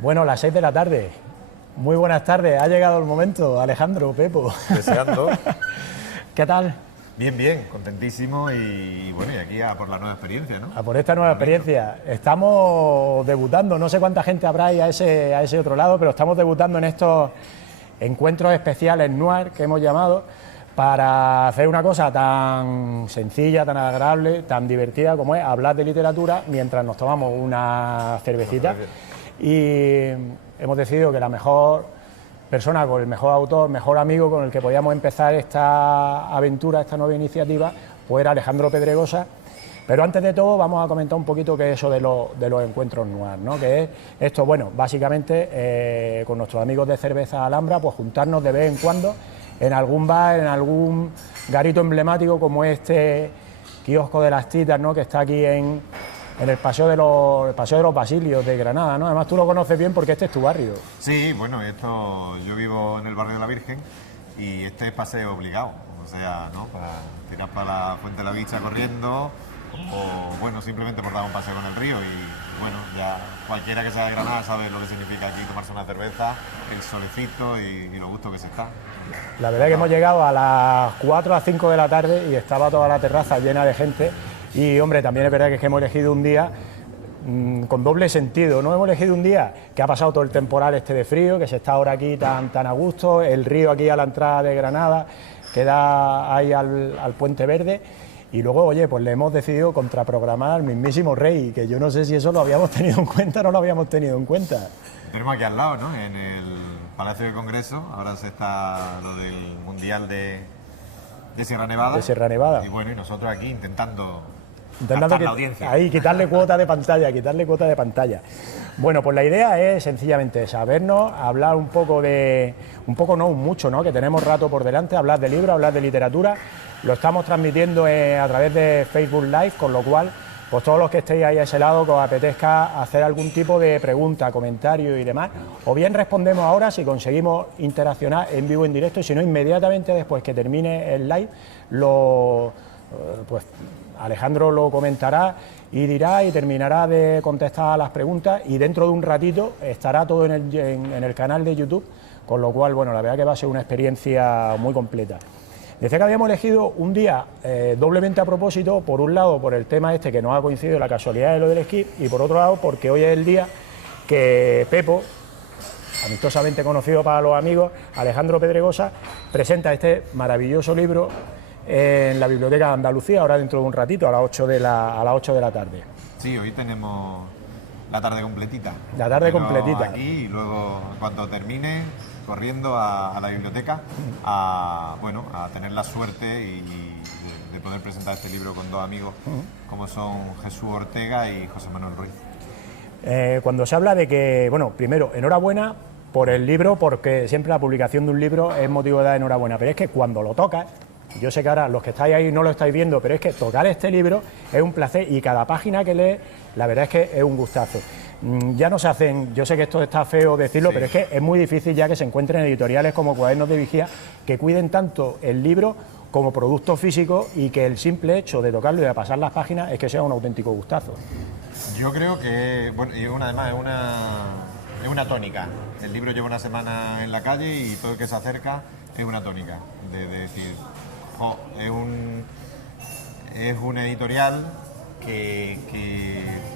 Bueno, las 6 de la tarde. Muy buenas tardes, ha llegado el momento, Alejandro, Pepo. Deseando. ¿Qué tal? Bien, bien, contentísimo y bueno, y aquí a por la nueva experiencia, ¿no? A por esta nueva experiencia. Estamos debutando, no sé cuánta gente habrá ahí a ese otro lado, pero estamos debutando en estos encuentros especiales noir que hemos llamado para hacer una cosa tan sencilla, tan agradable, tan divertida como es hablar de literatura mientras nos tomamos una cervecita. Y hemos decidido que la mejor persona, con el mejor autor, mejor amigo con el que podíamos empezar esta aventura, esta nueva iniciativa, pues era Alejandro Pedregosa. Pero antes de todo vamos a comentar un poquito qué es eso de los encuentros noir, ¿no? Que es esto, bueno, básicamente con nuestros amigos de Cerveza Alhambra, pues juntarnos de vez en cuando en algún bar, en algún garito emblemático como este kiosco de las Titas, ¿no? Que está aquí en el paseo de los Basilios de Granada, ¿no? Además tú lo conoces bien porque este es tu barrio. Sí, bueno, yo vivo en el barrio de la Virgen y este es paseo obligado, o sea, ¿no? Para tirar para la Fuente de la Bicha corriendo o, bueno, simplemente por dar un paseo con el río y, bueno, ya cualquiera que sea de Granada sabe lo que significa aquí tomarse una cerveza, el solecito y lo gusto que se está. La verdad es que hemos llegado a las 4 a 5 de la tarde y estaba toda la terraza llena de gente. Y, hombre, también es verdad que hemos elegido un día con doble sentido, ¿no? Hemos elegido un día que ha pasado todo el temporal este de frío, que se está ahora aquí tan a gusto, el río aquí a la entrada de Granada, que da ahí al Puente Verde, y luego, oye, pues le hemos decidido contraprogramar al mismísimo Rey, que yo no sé si eso lo habíamos tenido en cuenta o no lo habíamos tenido en cuenta. Tenemos aquí al lado, ¿no? En el Palacio de Congreso, ahora se está lo del Mundial de Sierra Nevada. De Sierra Nevada. Y bueno, y nosotros aquí intentando que, la audiencia. Ahí, quitarle cuota de pantalla. Bueno, pues la idea es sencillamente sabernos, hablar mucho, ¿no? Que tenemos rato por delante, hablar de libros, hablar de literatura. Lo estamos transmitiendo a través de Facebook Live, con lo cual, pues todos los que estéis ahí a ese lado, que os apetezca hacer algún tipo de pregunta, comentario y demás, o bien respondemos ahora si conseguimos interaccionar en vivo, en directo, y si no, inmediatamente después que termine el live, pues Alejandro lo comentará y dirá y terminará de contestar a las preguntas, y dentro de un ratito estará todo en el canal de YouTube, con lo cual, bueno, la verdad que va a ser una experiencia muy completa. Decía que habíamos elegido un día doblemente a propósito, por un lado por el tema este que nos ha coincidido la casualidad de lo del esquí, y por otro lado porque hoy es el día que Pepo, amistosamente conocido para los amigos, Alejandro Pedregosa, presenta este maravilloso libro en la Biblioteca de Andalucía, ahora dentro de un ratito, a las 8 de la tarde. Sí, hoy tenemos la tarde completita. La tarde completita. Aquí y luego, cuando termine, corriendo a la biblioteca a tener la suerte de poder presentar este libro con dos amigos como son Jesús Ortega y José Manuel Ruiz. Cuando se habla de que, bueno, primero, enhorabuena por el libro, porque siempre la publicación de un libro es motivo de dar enhorabuena, pero es que cuando lo tocas, yo sé que ahora los que estáis ahí no lo estáis viendo, pero es que tocar este libro es un placer, y cada página que lees, la verdad es que es un gustazo. Ya no se hacen, yo sé que esto está feo decirlo, sí, pero es que es muy difícil ya que se encuentren editoriales como Cuadernos de Vigía que cuiden tanto el libro como producto físico, y que el simple hecho de tocarlo y de pasar las páginas es que sea un auténtico gustazo. Yo creo que, bueno, y además es una tónica. El libro lleva una semana en la calle y todo el que se acerca es una tónica de decir, es un editorial que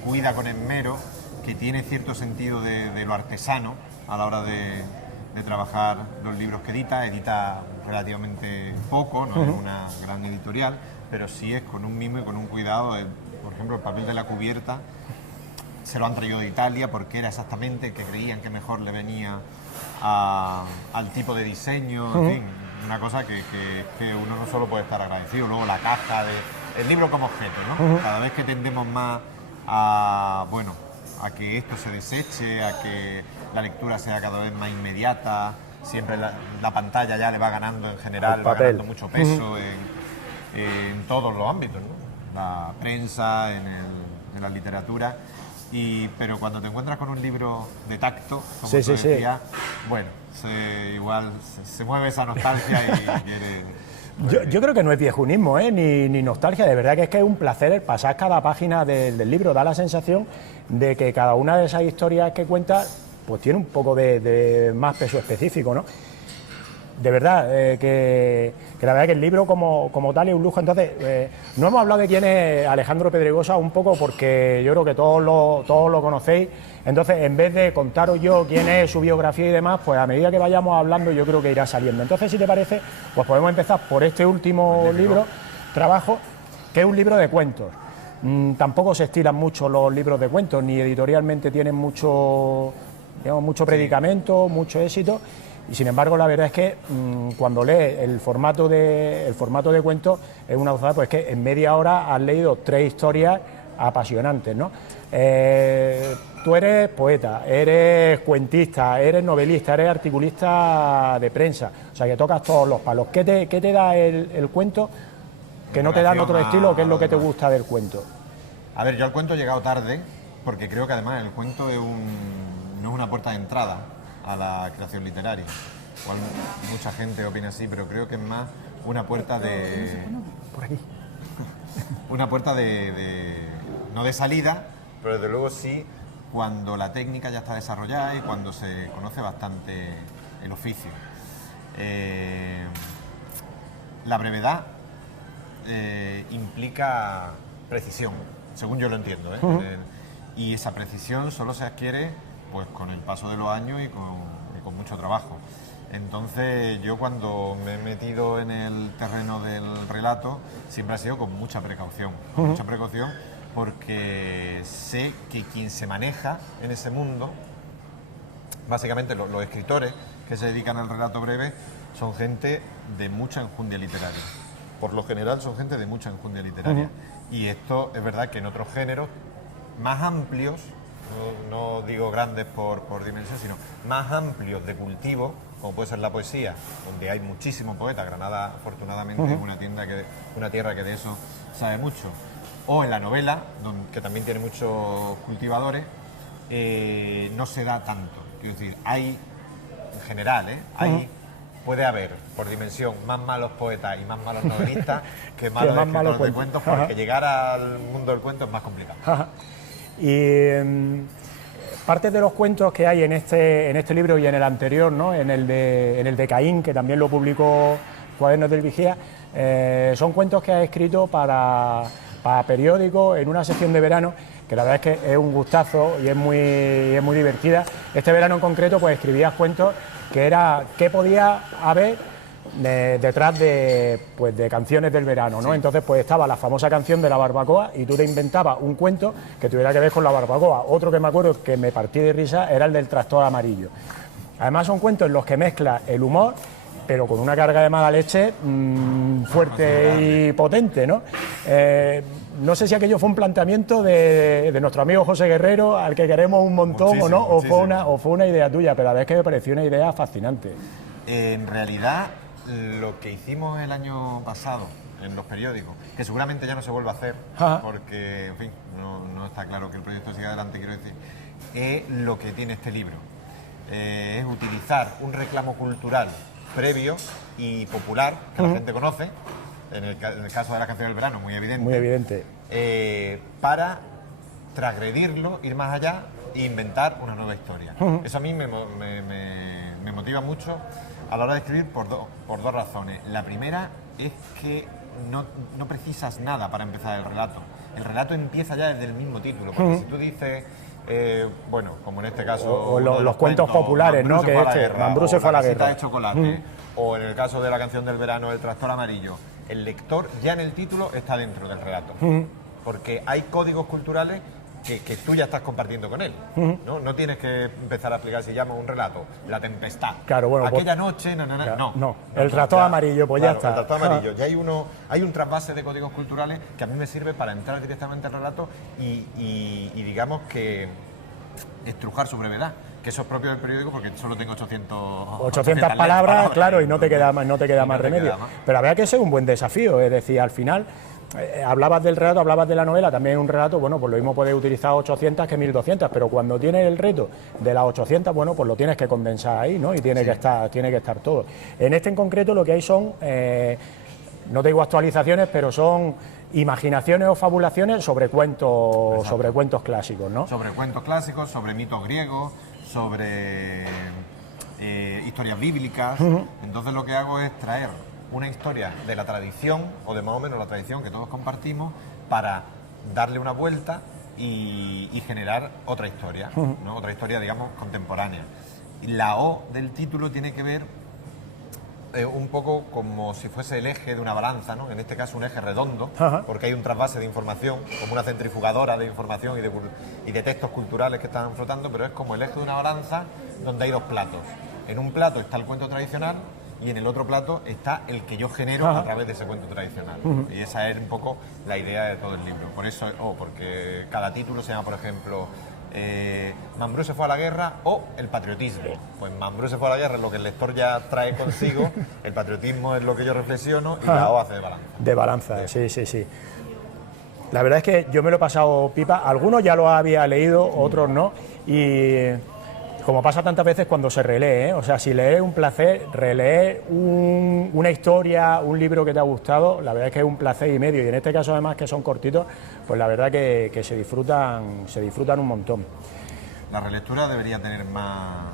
cuida con esmero, que tiene cierto sentido de lo artesano a la hora de trabajar los libros que edita relativamente poco, no es una gran editorial, pero sí es con un mimo y con un cuidado. Por ejemplo, el papel de la cubierta se lo han traído de Italia porque era exactamente el que creían que mejor le venía al tipo de diseño, en fin, una cosa que uno no solo puede estar agradecido. Luego la caja, el libro como objeto, ¿no? Cada vez que tendemos más a que esto se deseche, a que la lectura sea cada vez más inmediata, siempre la pantalla ya le va ganando en general, va ganando mucho peso en todos los ámbitos, ¿no? La prensa, en la literatura, pero cuando te encuentras con un libro de tacto, como tú decías, bueno, igual se mueve esa nostalgia y quiere... Yo creo que no es viejunismo, ni nostalgia, de verdad que es un placer el pasar cada página del libro, da la sensación de que cada una de esas historias que cuenta pues tiene un poco de más peso específico, ¿no? De verdad, que la verdad que el libro como tal es un lujo. Entonces, no hemos hablado de quién es Alejandro Pedregosa, un poco porque yo creo que todos lo conocéis. Entonces, en vez de contaros yo quién es, su biografía y demás, pues a medida que vayamos hablando yo creo que irá saliendo. Entonces, si te parece, pues podemos empezar por este último libro, trabajo, que es un libro de cuentos. Tampoco se estilan mucho los libros de cuentos, ni editorialmente tienen mucho, digamos, mucho predicamento, mucho éxito. Y sin embargo, la verdad es que cuando lees el formato de cuentos es una gozada, pues que en media hora has leído 3 historias apasionantes, ¿no? Tú eres poeta, eres cuentista, eres novelista, eres articulista de prensa, o sea que tocas todos los palos. ¿Qué te da el cuento que no te dan otro estilo? ¿Qué es lo que te gusta del cuento? A ver, yo al cuento he llegado tarde, porque creo que además el cuento no es una puerta de entrada a la creación literaria. Igual mucha gente opina así, pero creo que es más una puerta de... Por aquí. Una puerta no de salida, pero desde luego sí cuando la técnica ya está desarrollada y cuando se conoce bastante el oficio. La brevedad implica precisión, según yo lo entiendo, ¿eh? Y esa precisión solo se adquiere pues con el paso de los años y con mucho trabajo. Entonces yo cuando me he metido en el terreno del relato siempre ha sido con mucha precaución, porque sé que quien se maneja en ese mundo, básicamente los escritores que se dedican al relato breve, son gente de mucha enjundia literaria. Por lo general son gente de mucha enjundia literaria. Y esto es verdad que en otros géneros más amplios, no digo grandes por dimensión, sino más amplios de cultivo, como puede ser la poesía, donde hay muchísimos poetas. Granada, afortunadamente, es una tierra que de eso sabe mucho. O en la novela, que también tiene muchos cultivadores, no se da tanto. Quiero decir, hay, en general, puede haber, por dimensión, más malos poetas y más malos novelistas que malos escritores de cuentos, porque llegar al mundo del cuento es más complicado. Y parte de los cuentos que hay en este libro y en el anterior, ¿no? en el de Caín, que también lo publicó Cuadernos del Vigía, son cuentos que has escrito para periódicos en una sección de verano, que la verdad es que es un gustazo y es muy divertida. Este verano en concreto pues escribías cuentos que era qué podía haber detrás de canciones del verano, ¿no? Sí. Entonces pues estaba la famosa canción de la barbacoa y tú te inventabas un cuento que tuviera que ver con la barbacoa. Otro que me acuerdo que me partí de risa era el del tractor amarillo. Además son cuentos en los que mezcla el humor, pero con una carga de mala leche fuerte y potente, ¿no? No sé si aquello fue un planteamiento de nuestro amigo José Guerrero, al que queremos un montón, muchísimo, o no, o fue una idea tuya, pero la verdad es que me pareció una idea fascinante. En realidad, lo que hicimos el año pasado en los periódicos, que seguramente ya no se vuelve a hacer, porque, en fin, no está claro que el proyecto siga adelante, quiero decir, es lo que tiene este libro. Es utilizar un reclamo cultural previo y popular, que la gente conoce, en el caso de la canción del verano, muy evidente. Muy evidente. Para transgredirlo, ir más allá e inventar una nueva historia. Eso a mí me motiva mucho a la hora de escribir por dos razones. La primera es que no precisas nada para empezar el relato. El relato empieza ya desde el mismo título, porque si tú dices... bueno, como en este caso... O los cuentos populares, ¿no? Que Mambrú se fue a la guerra. De chocolate, o en el caso de la canción del verano, el tractor amarillo, el lector ya en el título está dentro del relato. Porque hay códigos culturales que tú ya estás compartiendo con él. No tienes que empezar a explicar si llama un relato, la tempestad. Claro, bueno, aquella noche, no. El tractor amarillo, pues claro, ya está. El tractor amarillo. Ya hay un trasvase de códigos culturales que a mí me sirve para entrar directamente al relato y digamos que estrujar su brevedad, que eso es propio del periódico porque solo tengo 800 palabras, claro, y no te queda más remedio. Pero la verdad que ese es un buen desafío, es decir, al final hablabas del relato, hablabas de la novela, también un relato, bueno, pues lo mismo puedes utilizar 800 que 1200, pero cuando tienes el reto de las 800, bueno, pues lo tienes que condensar ahí, ¿no? Y tiene que estar todo. En este en concreto lo que hay son, no te digo actualizaciones, pero son imaginaciones o fabulaciones sobre cuentos clásicos, ¿no? Sobre cuentos clásicos, sobre mitos griegos, sobre historias bíblicas. Entonces lo que hago es traer una historia de la tradición, o de más o menos la tradición que todos compartimos, para darle una vuelta y generar otra historia, ¿no? Otra historia, digamos, contemporánea. Y la O del título tiene que ver un poco como si fuese el eje de una balanza, ¿no? En este caso un eje redondo, porque hay un trasvase de información, como una centrifugadora de información y de textos culturales que están flotando, pero es como el eje de una balanza donde hay dos platos. En un plato está el cuento tradicional y en el otro plato está el que yo genero a través de ese cuento tradicional. Y esa es un poco la idea de todo el libro. Por eso, porque cada título se llama, por ejemplo, Mambrú se fue a la guerra o el patriotismo. Pues Mambrú se fue a la guerra es lo que el lector ya trae consigo, el patriotismo es lo que yo reflexiono y la O hace de balanza. De balanza, sí, sí, sí. La verdad es que yo me lo he pasado pipa, algunos ya lo había leído, otros no, y como pasa tantas veces cuando se relee, o sea, si leer es un placer, releer una historia, un libro que te ha gustado, la verdad es que es un placer y medio, y en este caso además que son cortitos, pues la verdad que se disfrutan un montón. La relectura debería tener más,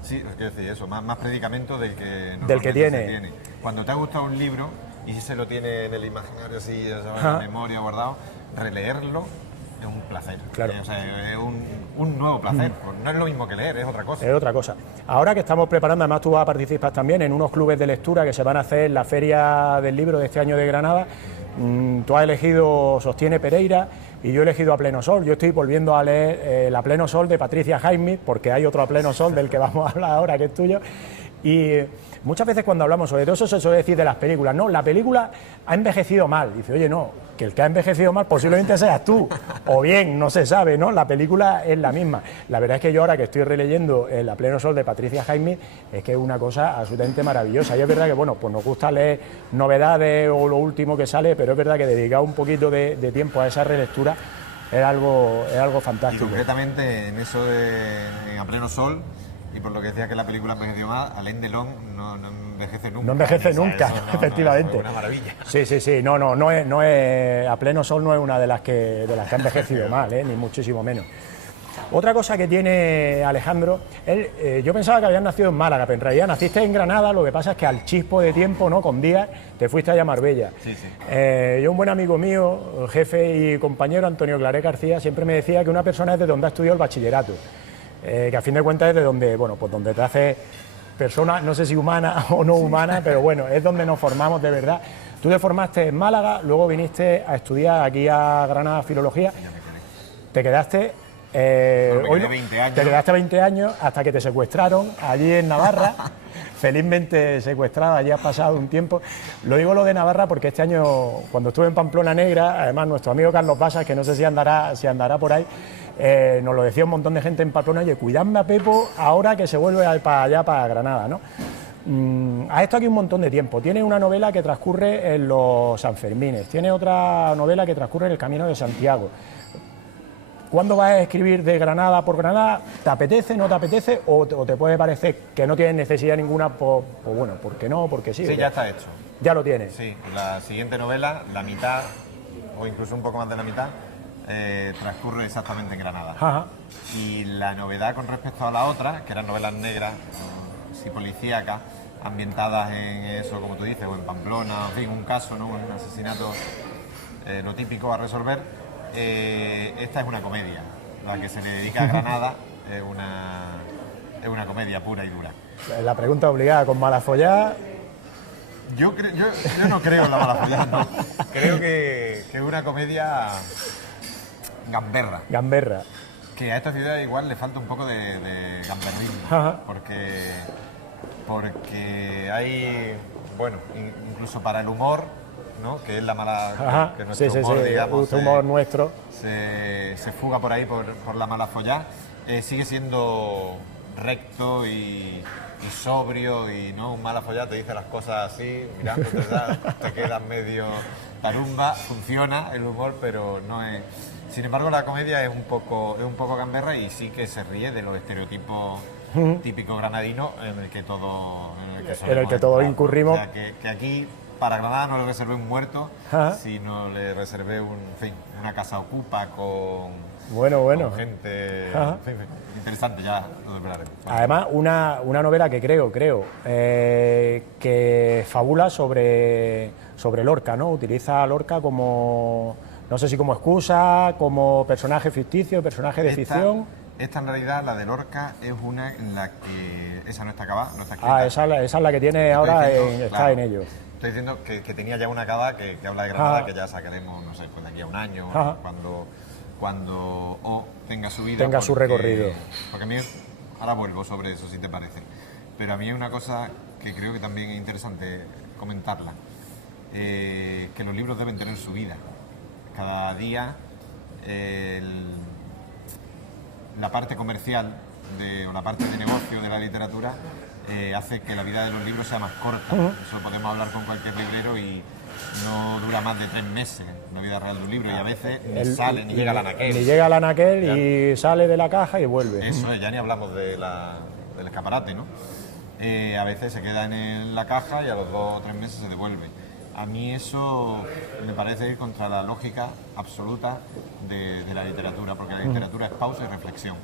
sí, quiero decir eso, más predicamento del que tiene. Cuando te ha gustado un libro y si se lo tiene en el imaginario, así, en la memoria guardado, releerlo es un placer. Claro. O sea, es un nuevo placer. Pues no es lo mismo que leer, es otra cosa. Es otra cosa. Ahora que estamos preparando, además tú vas a participar también en unos clubes de lectura que se van a hacer en la Feria del Libro de este año de Granada. Tú has elegido Sostiene Pereira y yo he elegido A Pleno Sol. Yo estoy volviendo a leer A Pleno Sol de Patricia Highsmith, porque hay otro A Pleno Sol del que vamos a hablar ahora, que es tuyo. Y muchas veces cuando hablamos, sobre todo eso se suele decir de las películas, no, la película ha envejecido mal. Dice, oye, no, que el que ha envejecido mal posiblemente seas tú, o bien, no se sabe, ¿no? La película es la misma. La verdad es que yo ahora que estoy releyendo A Pleno Sol de Patricia Highsmith, es que es una cosa absolutamente maravillosa. Y es verdad que, bueno, pues nos gusta leer novedades o lo último que sale, pero es verdad que dedicar un poquito de tiempo a esa relectura es algo fantástico. Y concretamente en eso A Pleno Sol, y por lo que decía que la película envejeció mal, Alain Delon no envejece nunca. No envejece nunca, efectivamente. Es una maravilla. Sí, no es A Pleno Sol no es una de las que ha envejecido mal, ni muchísimo menos. Otra cosa que tiene Alejandro, yo pensaba que habías nacido en Málaga, pero en realidad naciste en Granada, lo que pasa es que al chispo de tiempo, ¿no? Con días, te fuiste allá a Marbella. Sí. Yo, un buen amigo mío, jefe y compañero, Antonio Claré García, siempre me decía que una persona es de donde ha estudiado el bachillerato. Que a fin de cuentas es de donde, bueno, pues donde te haces persona, no sé si humana o no humana, pero bueno, es donde nos formamos de verdad. Tú te formaste en Málaga, luego viniste a estudiar aquí a Granada Filología, te quedaste... hoy 20 años. Te quedaste 20 años hasta que te secuestraron allí en Navarra, felizmente secuestrada, allí has pasado un tiempo. Lo digo lo de Navarra porque este año, cuando estuve en Pamplona Negra, además nuestro amigo Carlos Basas, que no sé si andará por ahí, nos lo decía un montón de gente en Pamplona, oye, cuidadme a Pepo ahora que se vuelve para allá, para Granada, ¿no? Has estado aquí un montón de tiempo. Tiene una novela que transcurre en los Sanfermines, tiene otra novela que transcurre en el Camino de Santiago. ¿Cuándo vas a escribir de Granada por Granada? ¿Te apetece, no te apetece? ¿O te puede parecer que no tienes necesidad ninguna? Pues bueno, ¿por qué no? Porque sí. Sí, ya está hecho. ¿Ya lo tienes? Sí, la siguiente novela, la mitad, o incluso un poco más de la mitad, transcurre exactamente en Granada. Ajá. Y la novedad con respecto a la otra, que eran novelas negras, sí policíacas, ambientadas en eso, como tú dices, o en Pamplona, en fin, un caso, ¿no? Un asesinato, lo típico a resolver. Esta es una comedia, la que se le dedica a Granada es una comedia pura y dura. La pregunta obligada, ¿con Malafollá? Yo no creo en la Malafollá, no. Creo que es una comedia gamberra. Que a esta ciudad igual le falta un poco de gamberrismo, porque hay, bueno, incluso para el humor, ¿no? Que es la mala, que nuestro humor, digamos, humor nuestro se fuga por ahí por la Malafollá, sigue siendo recto y sobrio, y no un Malafollá te dice las cosas así, mirando, te quedas medio tarumba, funciona el humor, pero no es. Sin embargo, la comedia es un poco gamberra y sí que se ríe de los estereotipos típicos granadinos en el que todos incurrimos. O sea, que aquí para Granada no le reservé un muerto, Ajá. sino le reservé una casa ocupa con, Bueno. con gente Ajá. interesante, ya lo desvelaremos. Además, una novela que creo que fabula sobre Lorca, ¿no? Utiliza a Lorca como, no sé si como excusa, como personaje ficticio, personaje de ficción. Esta en realidad, la de Lorca, es una en la que esa no está acabada, no está escrita. Ah, esa es la que tiene Estoy ahora, diciendo, está claro, en ello. Estoy diciendo que tenía ya una acabada que habla de Granada, Ajá. que ya sacaremos, no sé, pues de aquí a un año, Ajá. cuando tenga su vida. Tenga su recorrido. Porque a mí, ahora vuelvo sobre eso, si te parece. Pero a mí hay una cosa que creo que también es interesante comentarla, que los libros deben tener su vida. Cada día la parte comercial o la parte de negocio de la literatura hace que la vida de los libros sea más corta. Eso podemos hablar con cualquier librero y no dura más de 3 meses la vida real de un libro, y a veces ni sale, ni llega al anaquel. Ni llega al anaquel y sale de la caja y vuelve. Eso es, ya ni hablamos del escaparate, ¿no? A veces se queda en la caja y a los 2 o 3 meses se devuelve. A mí eso me parece ir contra la lógica absoluta de la literatura, porque la literatura es pausa y reflexión.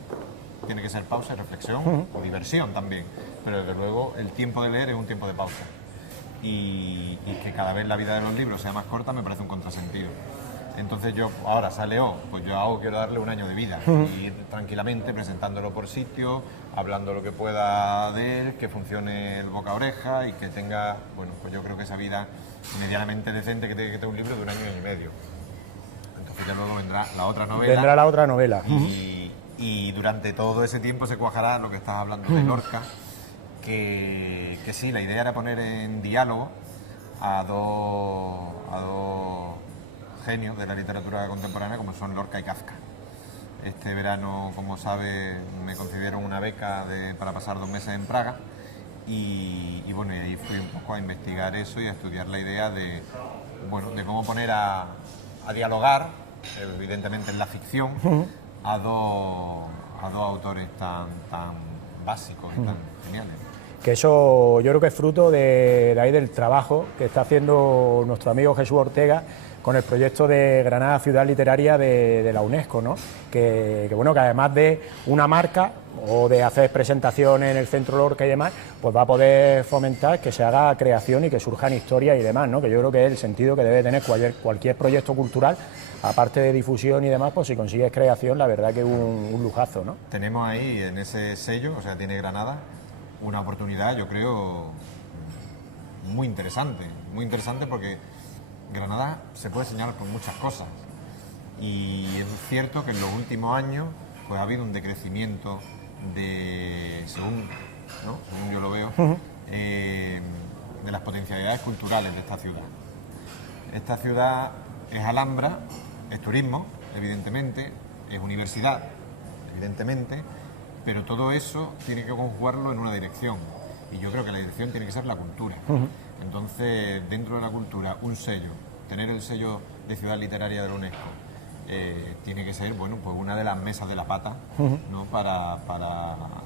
Tiene que ser pausa y reflexión, o diversión también, pero desde luego el tiempo de leer es un tiempo de pausa. Y que cada vez la vida de los libros sea más corta me parece un contrasentido. Entonces yo, ahora sale pues yo quiero darle un año de vida, y ir tranquilamente presentándolo por sitio, hablando lo que pueda de él, que funcione el boca a oreja y que tenga, bueno, pues yo creo que esa vida medianamente decente que tiene que tener un libro de 1 año y medio. Entonces ya luego vendrá la otra novela. Vendrá la otra novela. Y durante todo ese tiempo se cuajará lo que estás hablando de Lorca, que sí, la idea era poner en diálogo a dos genios de la literatura contemporánea como son Lorca y Kafka. Este verano, como sabe, me concedieron una beca para pasar 2 meses en Praga y bueno, y ahí fui un poco a investigar eso y a estudiar la idea de cómo poner a dialogar, evidentemente en la ficción, a dos autores tan básicos y tan geniales. Que eso yo creo que es fruto del trabajo que está haciendo nuestro amigo Jesús Ortega con el proyecto de Granada Ciudad Literaria de la UNESCO, ¿no? Que además de una marca o de hacer presentaciones en el Centro Lorca y demás, pues va a poder fomentar que se haga creación y que surjan historias y demás, ¿no? Que yo creo que es el sentido que debe tener cualquier proyecto cultural, aparte de difusión y demás, pues si consigues creación, la verdad que es un lujazo, ¿no? Tenemos ahí en ese sello, o sea, tiene Granada, una oportunidad, yo creo, muy interesante porque Granada se puede señalar por muchas cosas y es cierto que en los últimos años pues ha habido un decrecimiento según yo lo veo, de las potencialidades culturales de esta ciudad. Esta ciudad es Alhambra, es turismo, evidentemente, es universidad, evidentemente, pero todo eso tiene que conjugarlo en una dirección, y yo creo que la dirección tiene que ser la cultura. Entonces, dentro de la cultura, tener el sello de Ciudad Literaria de la UNESCO, tiene que ser, pues una de las mesas de la pata, ¿no? para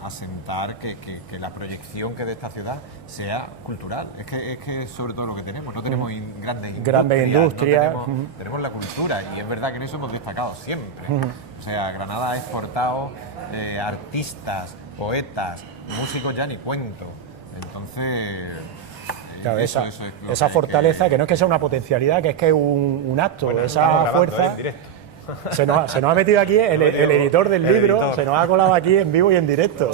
asentar que la proyección que de esta ciudad sea cultural. Es que sobre todo lo que tenemos, no tenemos grandes industrias, no tenemos la cultura, y es verdad que en eso hemos destacado siempre. O sea, Granada ha exportado artistas, poetas, músicos, ya ni cuento. Entonces, claro, esa fortaleza, que no es que sea una potencialidad, que es que es un acto, esa fuerza. Se nos ha metido aquí el editor del libro, se nos ha colado aquí en vivo y en directo.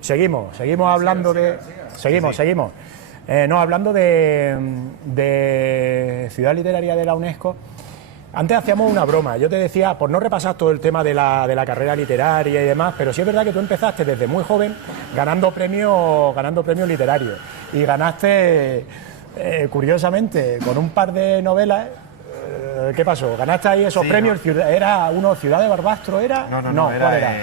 Seguimos hablando de... Seguimos. Hablando de Ciudad Literaria de la UNESCO. Antes hacíamos una broma, yo te decía, por no repasar todo el tema de la carrera literaria y demás, pero sí es verdad que tú empezaste desde muy joven ganando premios literarios, y ganaste, curiosamente, con un par de novelas. ¿Qué pasó? ¿Ganaste ahí esos premios? No. ¿Era uno Ciudad de Barbastro? ¿Era? No, ¿cuál era?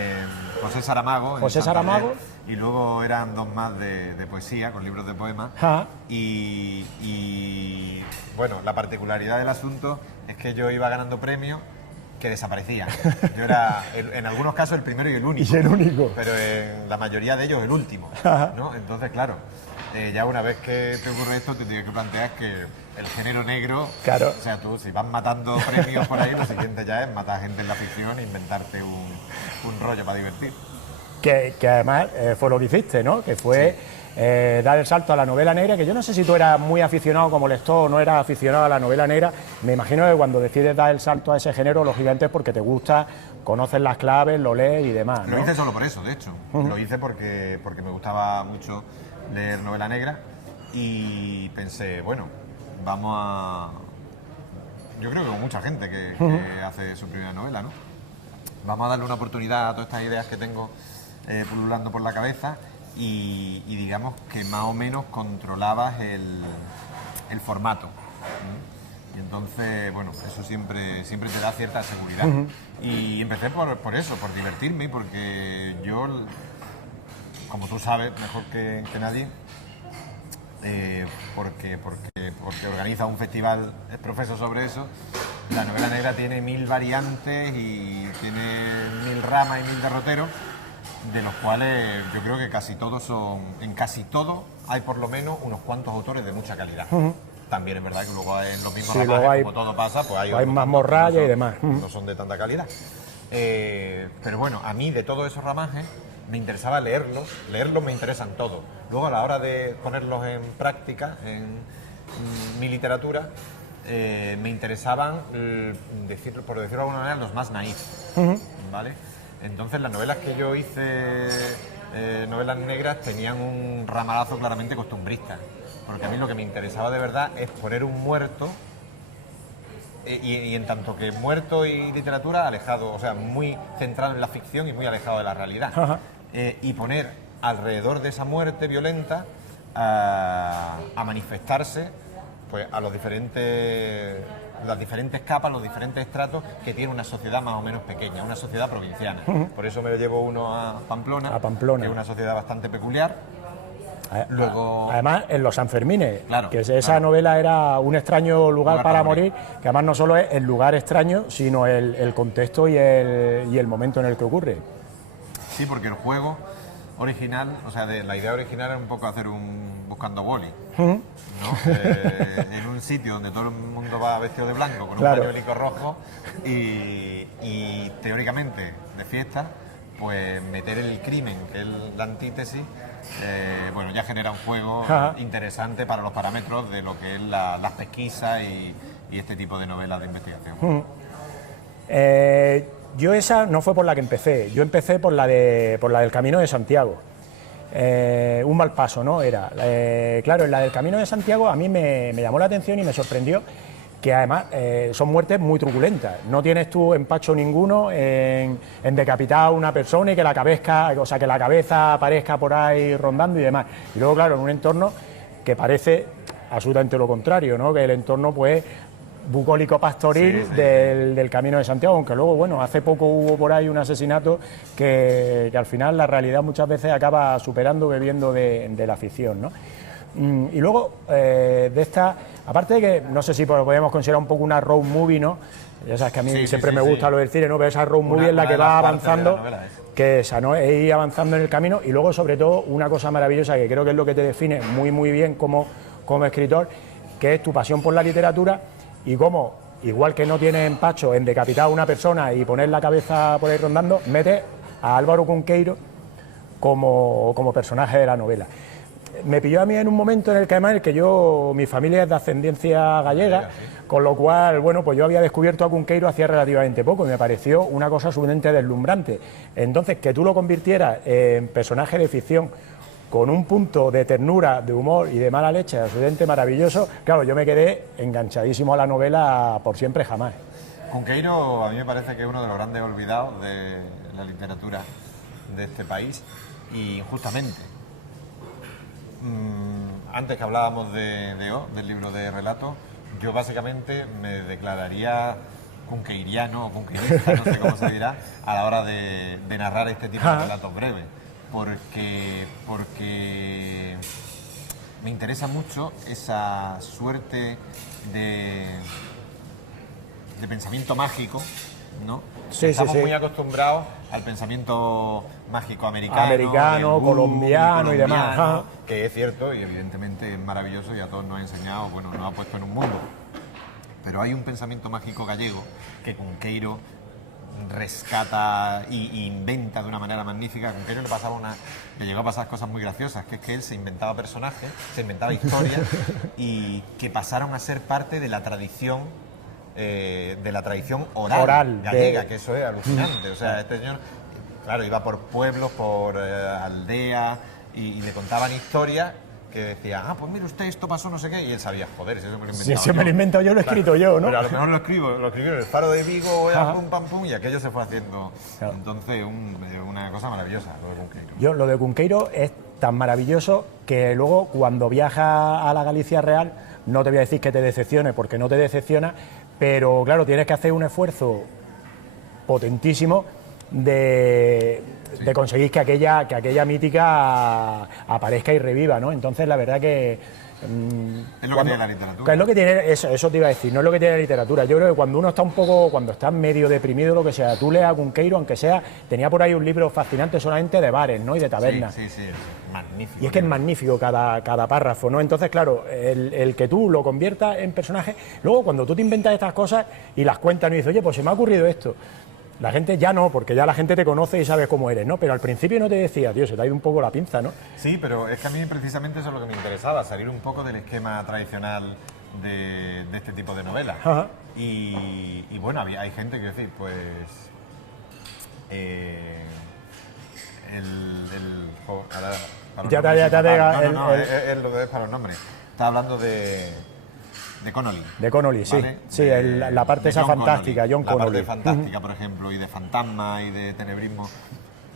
José Saramago. José Saramago. Y luego eran 2 más de poesía, con libros de poemas. Y bueno, la particularidad del asunto es que yo iba ganando premios que desaparecían. Yo era, en algunos casos, el primero y el único. Y el único. Pero en la mayoría de ellos, el último, ¿no? Entonces, claro, ya una vez que te ocurre esto, te tienes que plantear que el género negro... Claro. O sea, tú, si vas matando premios por ahí, lo siguiente ya es matar gente en la ficción e inventarte un rollo para divertir. Que además fue lo que hiciste, ¿no? Que fue dar el salto a la novela negra, que yo no sé si tú eras muy aficionado como lector o no eras aficionado a la novela negra. Me imagino que cuando decides dar el salto a ese género, lógicamente es porque te gusta, conoces las claves, lo lees y demás, ¿no? Lo hice solo por eso, de hecho. Lo hice porque me gustaba mucho leer novela negra y pensé, bueno, vamos a... Yo creo que con mucha gente que hace su primera novela, ¿no? Vamos a darle una oportunidad a todas estas ideas que tengo pululando por la cabeza y digamos que más o menos controlabas el formato. Y entonces, bueno, eso siempre te da cierta seguridad. Y empecé por eso, por divertirme, porque yo, como tú sabes mejor que nadie, porque organiza un festival, es profesor sobre eso, la novela negra tiene 1000 variantes y tiene 1000 ramas y 1000 derroteros, de los cuales yo creo que casi todos son, en casi todo hay por lo menos unos cuantos autores de mucha calidad. También es verdad que luego en los mismos ramajes, como todo pasa, pues hay más morralla y demás. No son de tanta calidad. Pero bueno, a mí de todos esos ramajes me interesaba leerlos me interesan todos. Luego a la hora de ponerlos en práctica, en mi literatura, me interesaban, por decirlo de alguna manera, los más naif, ¿vale? Entonces las novelas que yo hice, novelas negras, tenían un ramalazo claramente costumbrista, porque a mí lo que me interesaba de verdad es poner un muerto, y en tanto que muerto y literatura, alejado, o sea, muy centrado en la ficción y muy alejado de la realidad. Y poner alrededor de esa muerte violenta a manifestarse pues a las diferentes capas, los diferentes estratos que tiene una sociedad más o menos pequeña, una sociedad provinciana. Por eso me llevo uno a Pamplona, que es una sociedad bastante peculiar. Luego... Además, en los Sanfermines, claro, que esa novela era Un extraño lugar para morir, que además no solo es el lugar extraño, sino el contexto y el momento en el que ocurre. Sí, porque el juego original, o sea, la idea original era un poco hacer un buscando Wally, ¿no? En un sitio donde todo el mundo va vestido de blanco, con un pañuelico rojo y teóricamente de fiesta, pues meter el crimen, que es la antítesis, bueno, ya genera un juego interesante para los parámetros de lo que es las pesquisas y este tipo de novelas de investigación. Yo esa no fue por la que empecé, yo empecé por la del Camino de Santiago. Un mal paso, ¿no? Era. Claro, en la del Camino de Santiago a mí me llamó la atención y me sorprendió que además son muertes muy truculentas. No tienes tú empacho ninguno en decapitar a una persona y que la cabeza aparezca por ahí rondando y demás. Y luego, claro, en un entorno que parece absolutamente lo contrario, ¿no? Que el entorno, pues, bucólico pastoril del Camino de Santiago, aunque luego, bueno, hace poco hubo por ahí un asesinato que al final la realidad muchas veces acaba superando, bebiendo de la ficción, ¿no? Y luego, de esta, aparte de que no sé si podemos considerar un poco una road movie, ¿no? Ya sabes que a mí siempre me gusta lo del cine, ¿no? Pero esa road movie es la que va avanzando, que esa, ¿no? Es ir avanzando en el camino. Y luego, sobre todo, una cosa maravillosa que creo que es lo que te define muy, muy bien como escritor, que es tu pasión por la literatura y cómo, igual que no tienes empacho en decapitar a una persona y poner la cabeza por ahí rondando, metes a Álvaro Cunqueiro como personaje de la novela. Me pilló a mí en un momento en el que además mi familia es de ascendencia gallega, con lo cual, bueno, pues yo había descubierto a Cunqueiro hacía relativamente poco y me pareció una cosa absolutamente deslumbrante. Entonces, que tú lo convirtieras en personaje de ficción con un punto de ternura, de humor y de mala leche absolutamente maravilloso, claro, yo me quedé enganchadísimo a la novela por siempre jamás. Cunqueiro a mí me parece que es uno de los grandes olvidados de la literatura de este país y justamente antes que hablábamos del libro de relatos, yo básicamente me declararía cunqueiriano o cunqueirista, no sé cómo se dirá, a la hora de narrar este tipo de relatos breves, porque me interesa mucho esa suerte de pensamiento mágico ¿no? Sí, Estamos sí. muy acostumbrados al pensamiento mágico americano, Americano, colombiano y demás. Ajá. que es cierto y evidentemente es maravilloso y a todos nos ha enseñado, bueno, nos ha puesto en un mundo. Pero hay un pensamiento mágico gallego que Cunqueiro rescata e inventa de una manera magnífica. A Cunqueiro le llegó a pasar cosas muy graciosas, que es que él se inventaba personajes, se inventaba historias y que pasaron a ser parte de la tradición oral gallega, que eso es alucinante. O sea, este señor, claro, iba por pueblos, por aldeas y le contaban historias que decía, pues mire usted, esto pasó no sé qué, y él sabía, joder, si eso me lo he inventado Si me lo he inventado yo, lo he escrito yo, ¿no? Pero a lo mejor lo escribí en el Faro de Vigo, pum, pam, pum, y aquello se fue haciendo. Claro. Entonces, una cosa maravillosa, lo de Cunqueiro. Lo de Cunqueiro es tan maravilloso que luego, cuando viajas a la Galicia Real, no te voy a decir que te decepcione, porque no te decepciona, pero claro, tienes que hacer un esfuerzo potentísimo de conseguir que aquella mítica aparezca y reviva, ¿no? Entonces, la verdad que... es lo que tiene la literatura. Es lo que tiene, eso te iba a decir, no es lo que tiene la literatura. Yo creo que cuando uno está cuando está medio deprimido, lo que sea, tú leas a Cunqueiro, aunque sea, tenía por ahí un libro fascinante solamente de bares, ¿no? Y de tabernas. Sí, magnífico. Y es que es magnífico cada párrafo, ¿no? Entonces, claro, el que tú lo conviertas en personaje, luego cuando tú te inventas estas cosas y las cuentas y dices, oye, pues se me ha ocurrido esto. La gente ya no, porque ya la gente te conoce y sabe cómo eres, ¿no? Pero al principio no te decía, tío, se te ha ido un poco la pinza, ¿no? Sí, pero es que a mí precisamente eso es lo que me interesaba, salir un poco del esquema tradicional de este tipo de novelas. Ajá. Y bueno, hay gente que decir, pues... Ya te es lo que es para los nombres. Está hablando de Connolly. De Connolly, sí. ¿Vale? Sí, la parte esa fantástica, John Connolly. La parte fantástica, por ejemplo, y de fantasma y de tenebrismo.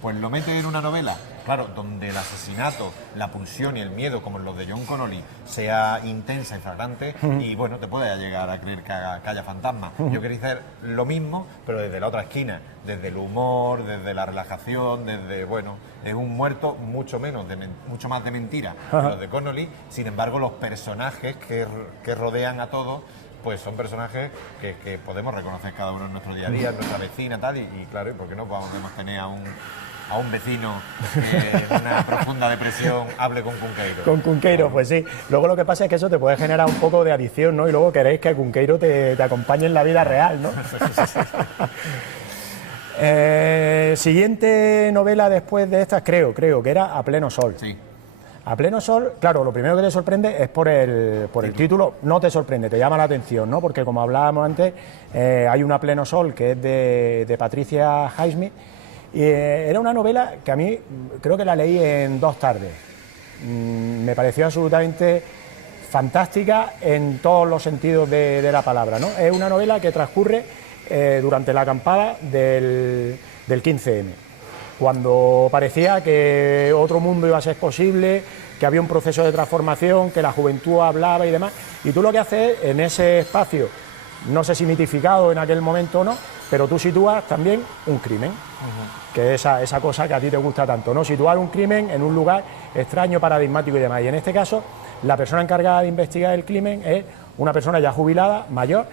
Pues lo mete en una novela, claro, donde el asesinato, la pulsión y el miedo, como en los de John Connolly, sea intensa y flagrante, y bueno, te puede llegar a creer que haya fantasmas. Yo quería hacer lo mismo, pero desde la otra esquina, desde el humor, desde la relajación, desde, bueno, es un muerto mucho más de mentira que los de Connolly. Sin embargo, los personajes que rodean a todos, pues son personajes que podemos reconocer cada uno en nuestro día a día, en nuestra vecina, tal, y claro, ¿y por qué no podemos tener a un vecino que en una profunda depresión hable con Cunqueiro? Con Cunqueiro, pues sí. Luego lo que pasa es que eso te puede generar un poco de adicción, ¿no? Y luego queréis que Cunqueiro te acompañe en la vida real, ¿no? Siguiente novela después de estas, creo que era A Pleno Sol. Sí. A Pleno Sol, claro, lo primero que te sorprende es por el título, no te sorprende, te llama la atención, ¿no? Porque como hablábamos antes, hay una A Pleno Sol que es de Patricia Highsmith, y era una novela que a mí creo que la leí en 2 tardes. Me pareció absolutamente fantástica en todos los sentidos de la palabra, ¿no? Es una novela que transcurre durante la acampada del 15M. Cuando parecía que otro mundo iba a ser posible, que había un proceso de transformación, que la juventud hablaba y demás, y tú lo que haces en ese espacio, no sé si mitificado en aquel momento o no, pero tú sitúas también un crimen, que es esa cosa que a ti te gusta tanto, ¿no? Situar un crimen en un lugar extraño, paradigmático y demás. Y en este caso, la persona encargada de investigar el crimen es una persona ya jubilada, mayor,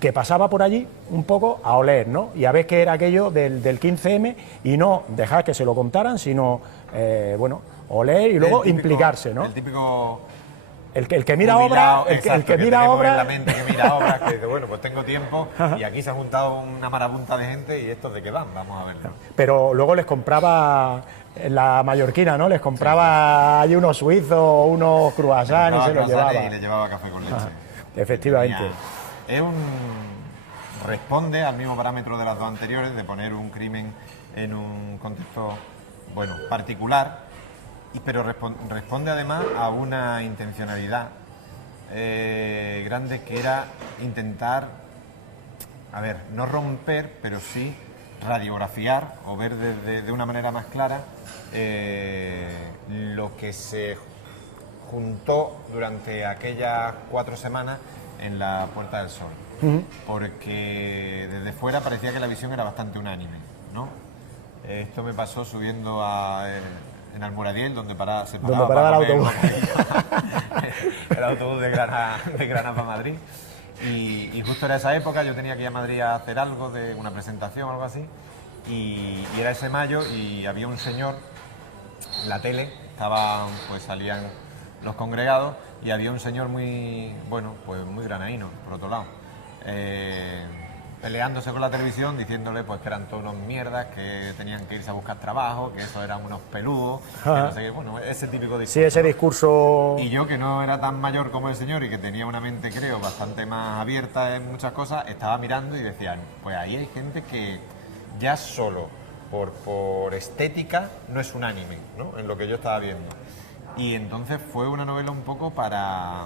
que pasaba por allí un poco a oler, ¿no? Y a ver qué era aquello del 15M y no dejar que se lo contaran, sino, oler y luego implicarse, ¿no? El típico... El que mira obras, el que mira obras... en la mente que mira obras, que dice, bueno, pues tengo tiempo y aquí se ha juntado una marabunta de gente y estos de qué van, vamos a verlo. Pero luego les compraba la mallorquina, ¿no? Les compraba allí unos suizos, unos croissants y se los llevaba. Y le llevaba café con leche. Efectivamente. Responde al mismo parámetro de las dos anteriores, de poner un crimen en un contexto, bueno, particular, pero responde además a una intencionalidad grande, que era intentar, no romper, pero sí radiografiar o ver de una manera más clara lo que se juntó durante aquellas 4 semanas en la Puerta del Sol. Porque desde fuera parecía que la visión era bastante unánime, ¿no? Esto me pasó subiendo en Almuradiel, donde se paraba el autobús. el autobús de Granada para Madrid. Y justo era esa época, yo tenía que ir a Madrid a hacer algo, de una presentación o algo así, y era ese mayo y había un señor, la tele, pues salían los congregados y había un señor muy, bueno, pues muy granaíno, por otro lado, peleándose con la televisión, diciéndole pues que eran todos unos mierdas, que tenían que irse a buscar trabajo, que eso eran unos peludos, que no sé qué, bueno, ese típico discurso. Sí, ese discurso... Y yo, que no era tan mayor como el señor y que tenía una mente, creo, bastante más abierta en muchas cosas, estaba mirando y decía, pues ahí hay gente que ya solo por estética no es unánime, ¿no?, en lo que yo estaba viendo. Y entonces fue una novela un poco para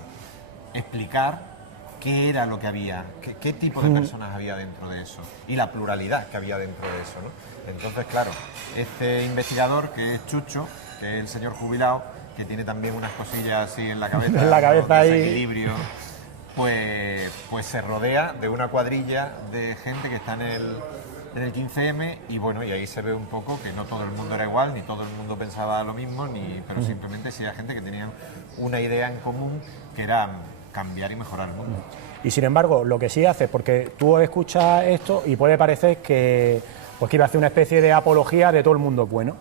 explicar qué era lo que había, qué tipo de personas había dentro de eso y la pluralidad que había dentro de eso, ¿no? Entonces, claro, este investigador, que es Chucho, que es el señor jubilado, que tiene también unas cosillas así en la cabeza, en la cabeza ahí, desequilibrio, pues se rodea de una cuadrilla de gente que está en el 15M y bueno, y ahí se ve un poco que no todo el mundo era igual, ni todo el mundo pensaba lo mismo, pero simplemente sí había gente que tenía una idea en común, que era cambiar y mejorar el mundo. Y sin embargo, lo que sí hace, porque tú escuchas esto y puede parecer que, pues, que iba a hacer una especie de apología de todo el mundo bueno.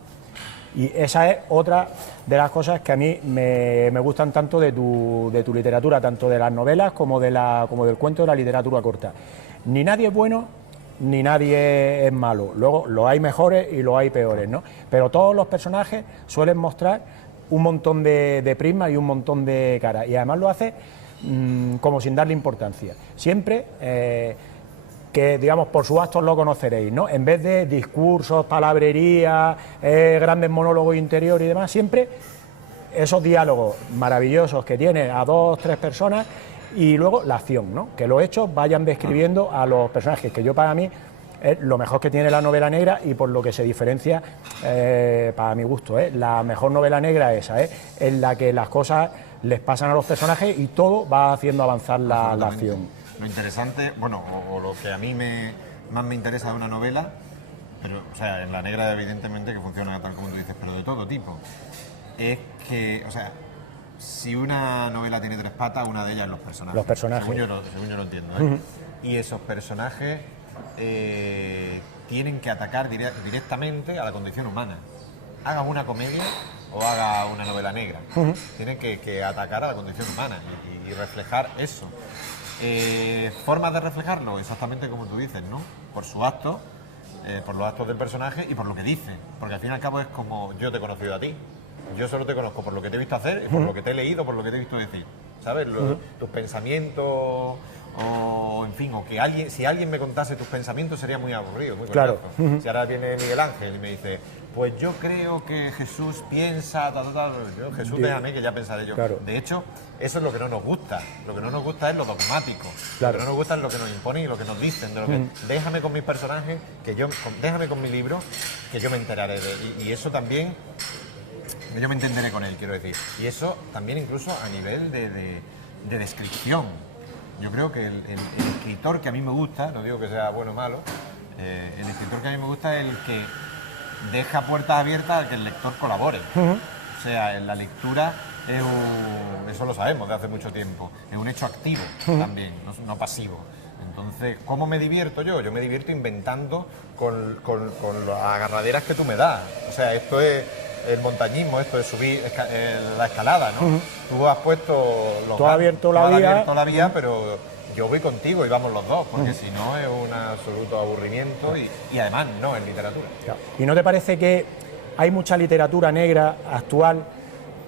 Y esa es otra de las cosas que a mí me gustan tanto de tu literatura, tanto de las novelas como del cuento, de la literatura corta. Ni nadie es bueno, ni nadie es malo. Luego los hay mejores y los hay peores, ¿no? Pero todos los personajes suelen mostrar un montón de prismas y un montón de caras. Y además lo hace como sin darle importancia. Siempre que, digamos, por sus actos lo conoceréis, ¿no? En vez de discursos, palabrería, grandes monólogos interiores y demás, siempre esos diálogos maravillosos que tiene a 2 o 3 personas y luego la acción, ¿no? Que los hechos vayan describiendo a los personajes, que yo, para mí, es lo mejor que tiene la novela negra y por lo que se diferencia, para mi gusto, la mejor novela negra es esa, en la que las cosas les pasan a los personajes y todo va haciendo avanzar la acción. Lo interesante, bueno, o lo que a mí más me interesa de una novela, pero, o sea, en la negra evidentemente que funciona tal como tú dices, pero de todo tipo, es que, o sea, si una novela tiene 3 patas, una de ellas es los personajes. Los personajes. Según yo lo entiendo, Y esos personajes tienen que atacar directamente a la condición humana. Haga una comedia o haga una novela negra. Tienen que atacar a la condición humana y reflejar eso. Formas de reflejarlo, exactamente como tú dices, ¿no? Por su acto, por los actos del personaje y por lo que dice. Porque al fin y al cabo es como yo te he conocido a ti. Yo solo te conozco por lo que te he visto hacer, por lo que te he leído, por lo que te he visto decir. ¿Sabes? Tus pensamientos, o en fin, o que si alguien me contase tus pensamientos sería muy aburrido, muy claro. Si ahora viene Miguel Ángel y me dice, pues yo creo que Jesús piensa, Jesús déjame que ya pensaré yo. Claro. De hecho, eso es lo que no nos gusta. Lo que no nos gusta es lo dogmático. Claro. Lo que no nos gusta es lo que nos imponen y lo que nos dicen. De lo que, déjame con mis personajes, déjame con mi libro, que yo me enteraré y eso también, yo me entenderé con él, quiero decir. Y eso también incluso a nivel de descripción. Yo creo que el escritor que a mí me gusta, no digo que sea bueno o malo, el escritor que a mí me gusta es el que deja puertas abiertas a que el lector colabore. O sea, en la lectura eso lo sabemos de hace mucho tiempo, es un hecho activo también, no pasivo. Entonces, ¿cómo me divierto yo? Yo me divierto inventando con las agarraderas que tú me das. O sea, esto es el montañismo, esto de subir la escalada, ¿no? Tú has puesto Tú has abierto la vía, pero yo voy contigo y vamos los dos, porque si no es un absoluto aburrimiento y además no es literatura. ¿Y no te parece que hay mucha literatura negra actual,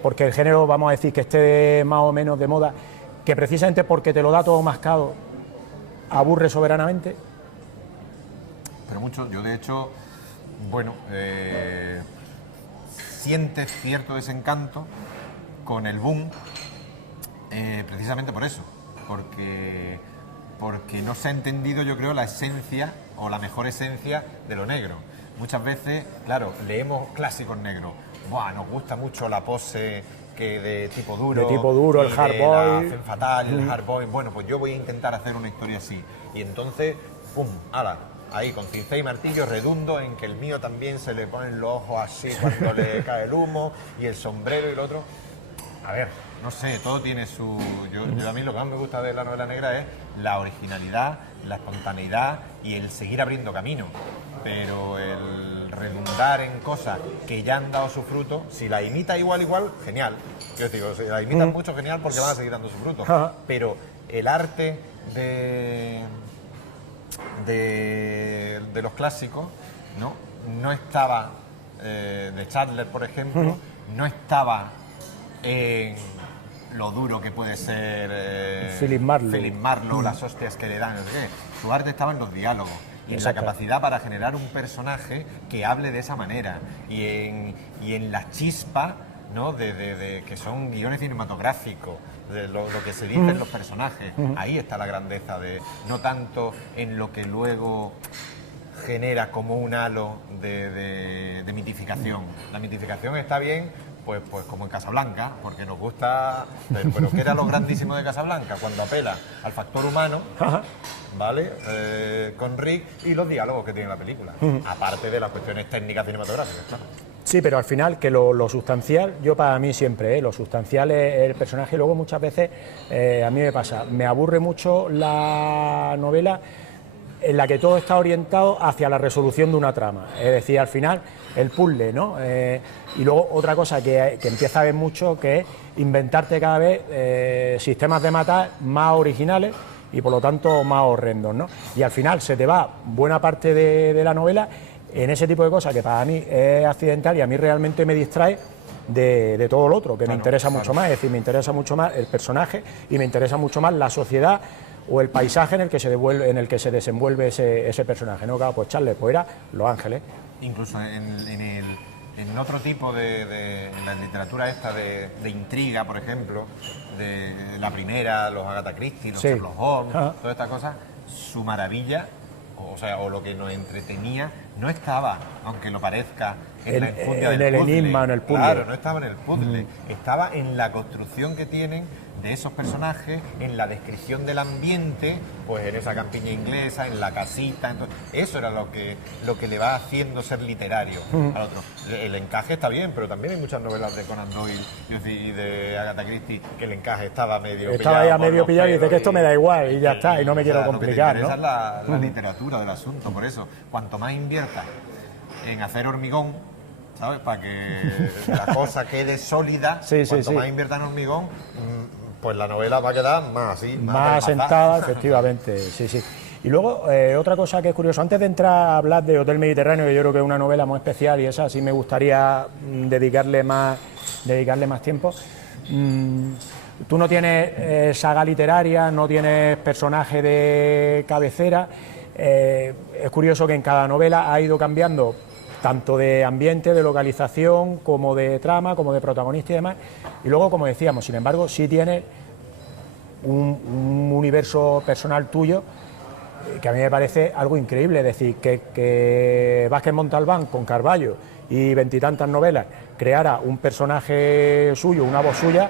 porque el género, vamos a decir, que esté más o menos de moda, que precisamente porque te lo da todo mascado, aburre soberanamente? Pero mucho, yo de hecho, bueno, sientes cierto desencanto con el boom, precisamente por eso, porque no se ha entendido, yo creo, la esencia o la mejor esencia de lo negro. Muchas veces, claro, leemos clásicos negros, buah, nos gusta mucho la pose de tipo duro, el hard boy, la femme fatal, el hard boy. Bueno, pues yo voy a intentar hacer una historia así. Y entonces, pum, ala, ahí con cincel y martillo redundo en que el mío también se le ponen los ojos así cuando le cae el humo y el sombrero y el otro. A ver, no sé, todo tiene su... Yo a mí lo que más me gusta de la novela negra es la originalidad, la espontaneidad y el seguir abriendo camino. Pero el redundar en cosas que ya han dado su fruto, si la imita igual, genial. Yo digo, si la imitan mucho, genial, porque van a seguir dando su fruto. Pero el arte de los clásicos, no estaba, de Chandler, por ejemplo, no estaba en lo duro que puede ser Philip Marlowe, las hostias que le dan, no sé qué. Su arte estaba en los diálogos y en la capacidad para generar un personaje que hable de esa manera y en la chispa, ¿no? de que son guiones cinematográficos, de lo que se dicen los personajes. Ahí está la grandeza, no tanto en lo que luego genera como un halo de mitificación. La mitificación está bien, pues como en Casablanca, porque nos gusta, pero ¿qué era lo grandísimo de Casablanca? Cuando apela al factor humano, ¿vale? Con Rick y los diálogos que tiene la película, aparte de las cuestiones técnicas cinematográficas, claro. Sí, pero al final que lo sustancial, yo para mí siempre, lo sustancial es el personaje. Luego muchas veces a mí me pasa, me aburre mucho la novela en la que todo está orientado hacia la resolución de una trama, es decir, al final el puzzle, ¿no? Y luego otra cosa que empieza a ver mucho, que es inventarte cada vez sistemas de matar más originales y por lo tanto más horrendos, ¿no? Y al final se te va buena parte de la novela en ese tipo de cosas que para mí es accidental y a mí realmente me distrae de todo lo otro, que me interesa mucho más, es decir, me interesa mucho más el personaje y me interesa mucho más la sociedad o el paisaje en el que se desenvuelve ese personaje, ¿no? Claro, pues Charles, pues era Los Ángeles. Incluso en otro tipo en la literatura esta de intriga, por ejemplo, de la primera, los Agatha Christie, los Sherlock Holmes, todas estas cosas, su maravilla, o lo que nos entretenía, no estaba, aunque lo parezca, en la enjundia del el puzzle. enigma, en el puzzle. Claro, no estaba en el puzzle, estaba en la construcción que tienen de esos personajes, en la descripción del ambiente, pues en esa campiña inglesa, en la casita, entonces, eso era lo que le va haciendo ser literario al otro. El encaje está bien, pero también hay muchas novelas de Conan Doyle y de Agatha Christie que el encaje estaba medio pillado y dice que esto me da igual y ya está, y no me quiero complicar, ¿no? Esa es la literatura del asunto, por eso, cuanto más inviertas en hacer hormigón, ¿sabes? Para que la cosa quede sólida, cuanto más invierta en hormigón, pues la novela va a quedar más así, más asentada, efectivamente, sí. Y luego, otra cosa que es curioso, antes de entrar a hablar de Hotel Mediterráneo, que yo creo que es una novela muy especial y esa sí me gustaría dedicarle más tiempo, tú no tienes saga literaria, no tienes personaje de cabecera, es curioso que en cada novela ha ido cambiando tanto de ambiente, de localización, como de trama, como de protagonista y demás. Y luego, como decíamos, sin embargo, sí tienes un universo personal tuyo que a mí me parece algo increíble. Es decir, que Vázquez Montalbán, con Carballo y veintitantas novelas, creara un personaje suyo, una voz suya,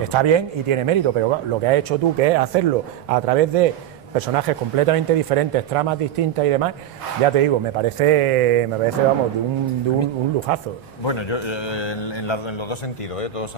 está bien y tiene mérito, pero lo que has hecho tú, que es hacerlo a través de personajes completamente diferentes, tramas distintas y demás, ya te digo, me parece vamos, de un lujazo. Bueno, yo en los dos sentidos, todos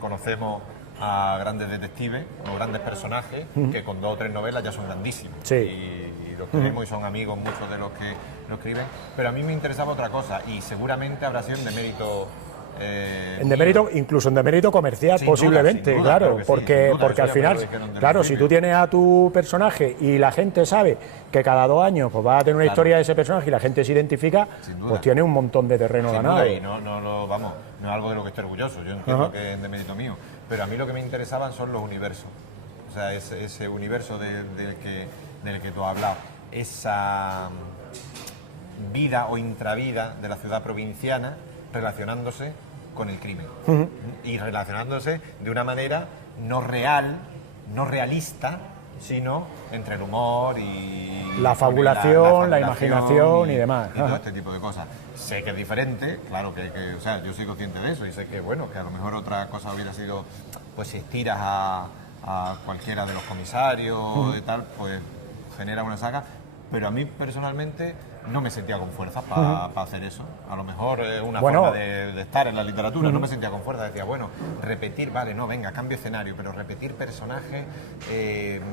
conocemos a grandes detectives o grandes personajes que con 2 o 3 novelas ya son grandísimos. Sí. Y los queremos y son amigos muchos de los que lo escriben, pero a mí me interesaba otra cosa y seguramente habrá sido en demérito. En demérito, incluso en demérito comercial, sin posiblemente, duda, claro, porque al final, claro, si tú tienes a tu personaje y la gente sabe que cada 2 años pues va a tener una historia de ese personaje y la gente se identifica, pues tiene un montón de terreno ganado. Y no es algo de lo que estoy orgulloso, yo entiendo que es de mérito mío, pero a mí lo que me interesaban son los universos, o sea, ese universo del que tú has hablado, esa vida o intravida de la ciudad provinciana relacionándose con el crimen y relacionándose de una manera no real, no realista, sino entre el humor y la fabulación, la imaginación y demás. Y todo este tipo de cosas. Sé que es diferente, claro que o sea, yo soy consciente de eso y sé que, bueno, que a lo mejor otra cosa hubiera sido, pues si estiras a cualquiera de los comisarios y tal, pues genera una saga, pero a mí personalmente no me sentía con fuerza para hacer eso. A lo mejor es una Bueno, forma de estar en la literatura, no me sentía con fuerza. Decía, bueno, repetir, vale, no, venga, cambio escenario, pero repetir personajes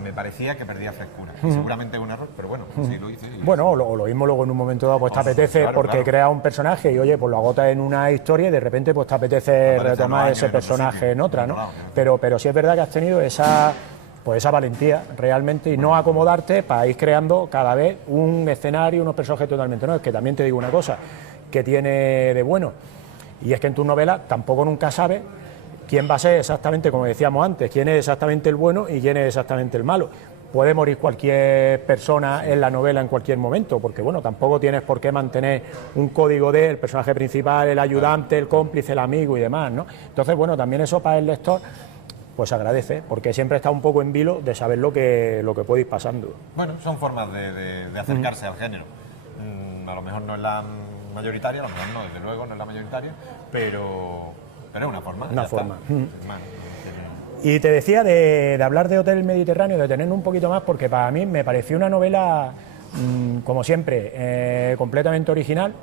me parecía que perdía frescura. Y seguramente es un error, pero bueno, sí lo hice. Bueno, o lo mismo luego en un momento dado pues te apetece, claro, porque claro. crea un personaje y oye, pues lo agotas en una historia y de repente pues te apetece Aparece retomar los ese años en otro personaje sitio, en otra, ¿no? en otro lado. Pero sí es verdad que has tenido esa valentía realmente y no acomodarte para ir creando cada vez un escenario, unos personajes totalmente nuevos. Que también te digo una cosa que tiene de bueno, y es que en tus novelas tampoco nunca sabes quién va a ser exactamente, como decíamos antes, quién es exactamente el bueno y quién es exactamente el malo. Puede morir cualquier persona en la novela en cualquier momento, porque bueno, tampoco tienes por qué mantener un código del personaje principal, el ayudante, el cómplice, el amigo y demás, ¿no? Entonces, bueno, también eso para el lector pues agradece, porque siempre está un poco en vilo de saber lo que puede ir pasando. Bueno, son formas de acercarse al género. A lo mejor no es la mayoritaria, a lo mejor no, desde luego no es la mayoritaria, pero es una forma. Una ya forma. está. Bueno, Y te decía de hablar de Hotel Mediterráneo, de tener un poquito más, porque para mí me pareció una novela, como siempre, completamente original,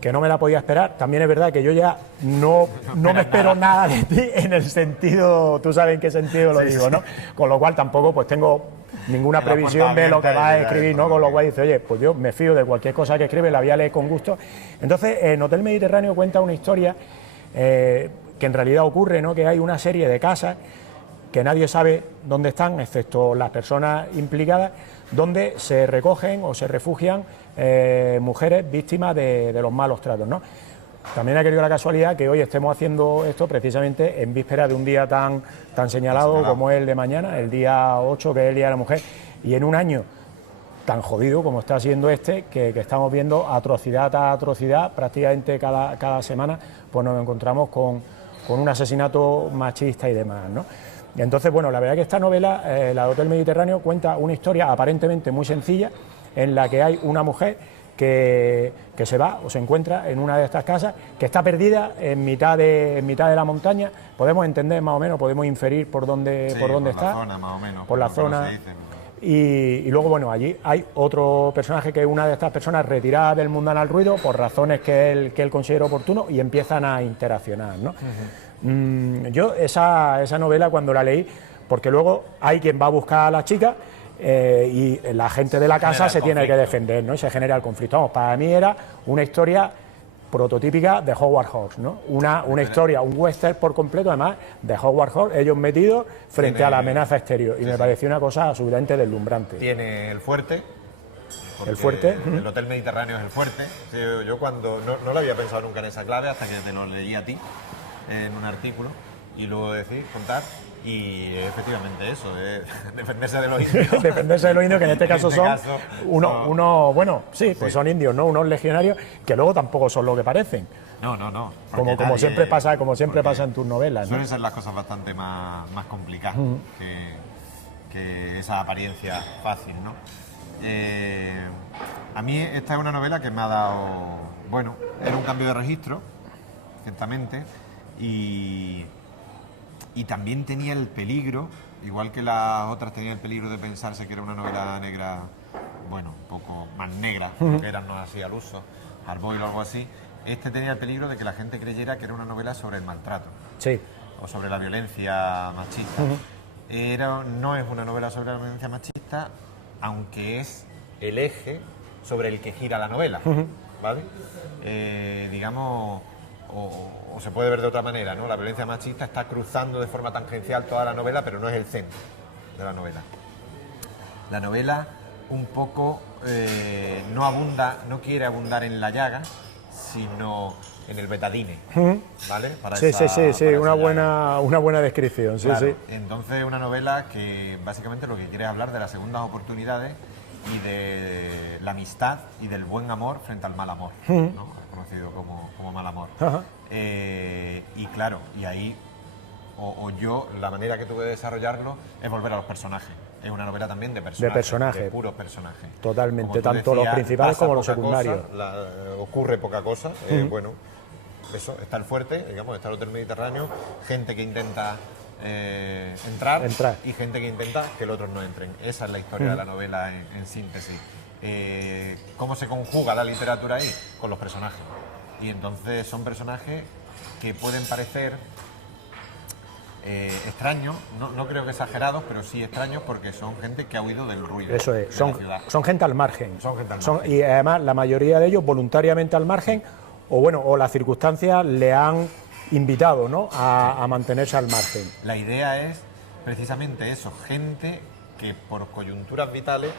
que no me la podía esperar. También es verdad que yo ya no me espero nada de ti, en el sentido, tú sabes en qué sentido lo digo, ¿no? Con lo cual tampoco pues tengo ninguna previsión de lo que vas a escribir, ¿no? Con lo cual dice, oye, pues yo me fío de cualquier cosa que escribe, la voy a leer con gusto. Entonces, en Hotel Mediterráneo cuenta una historia que en realidad ocurre, ¿no? Que hay una serie de casas que nadie sabe dónde están, excepto las personas implicadas, donde se recogen o se refugian mujeres víctimas de los malos tratos, ¿no? También ha querido la casualidad que hoy estemos haciendo esto precisamente en víspera de un día tan señalado como es el de mañana, el día 8, que es el Día de la Mujer, y en un año tan jodido como está siendo este, que estamos viendo atrocidad tras atrocidad, prácticamente cada semana pues nos encontramos con un asesinato machista y demás, ¿no? Y entonces, bueno, la verdad que esta novela, la de Hotel Mediterráneo, cuenta una historia aparentemente muy sencilla, en la que hay una mujer que se va o se encuentra en una de estas casas, que está perdida en mitad de la montaña. Podemos entender más o menos, podemos inferir por dónde está. por la zona, más o menos. Por la zona. Y luego, bueno, allí hay otro personaje que es una de estas personas retirada del mundanal ruido por razones que él considera oportuno, y empiezan a interaccionar, ¿no? Yo esa novela cuando la leí, porque luego hay quien va a buscar a la chica y la gente de la casa se tiene que defender, ¿no? Y se genera el conflicto. Vamos, para mí era una historia prototípica de Howard Hawks, ¿no? Una historia, un western por completo, además, de Howard Hawks, ellos metidos frente a la amenaza exterior. Y me pareció una cosa absolutamente deslumbrante. Tiene el fuerte. El fuerte. El Hotel Mediterráneo es el fuerte. Yo cuando no lo había pensado nunca en esa clave hasta que te lo leí a ti en un artículo y luego decís, contar, y efectivamente eso, defenderse de los indios. Defenderse de los indios, que en este caso son unos, bueno, sí, pues son indios, ¿no? Unos legionarios que luego tampoco son lo que parecen. No. Como siempre pasa en tus novelas, ¿no? Suelen ser las cosas bastante más complicadas que esa apariencia fácil, ¿no? A mí esta es una novela que me ha dado, bueno, era un cambio de registro, ciertamente, y también tenía el peligro, igual que las otras tenía el peligro de pensarse que era una novela negra, bueno, un poco más negra, que eran, no así al uso, Hardboiled o algo así. Este tenía el peligro de que la gente creyera que era una novela sobre el maltrato. Sí. O sobre la violencia machista. No es una novela sobre la violencia machista, aunque es el eje sobre el que gira la novela, ¿vale? Digamos, o se puede ver de otra manera, ¿no? La violencia machista está cruzando de forma tangencial toda la novela, pero no es el centro de la novela. La novela un poco no quiere abundar en la llaga, sino en el betadine, ¿vale? Sí, una buena descripción, sí, claro. sí. Entonces, una novela que básicamente lo que quiere es hablar de las segundas oportunidades y de la amistad y del buen amor frente al mal amor, ¿no? Conocido como mal amor. Y claro, y ahí, la manera que tuve de desarrollarlo es volver a los personajes. Es una novela también de personajes. De puros personajes. Totalmente, tanto los principales como los secundarios. Ocurre poca cosa, bueno, eso, está el fuerte, digamos, está el Hotel Mediterráneo, gente que intenta entrar y gente que intenta que los otros no entren. Esa es la historia de la novela en síntesis. ¿Cómo se conjuga la literatura ahí? Con los personajes. Y entonces son personajes que pueden parecer extraños, no creo que exagerados, pero sí extraños porque son gente que ha huido del ruido. Eso es, de la ciudad. son gente al margen. Son gente al margen. Y además la mayoría de ellos voluntariamente al margen, o las circunstancias le han invitado, ¿no?, a mantenerse al margen. La idea es precisamente eso, gente que por coyunturas vitales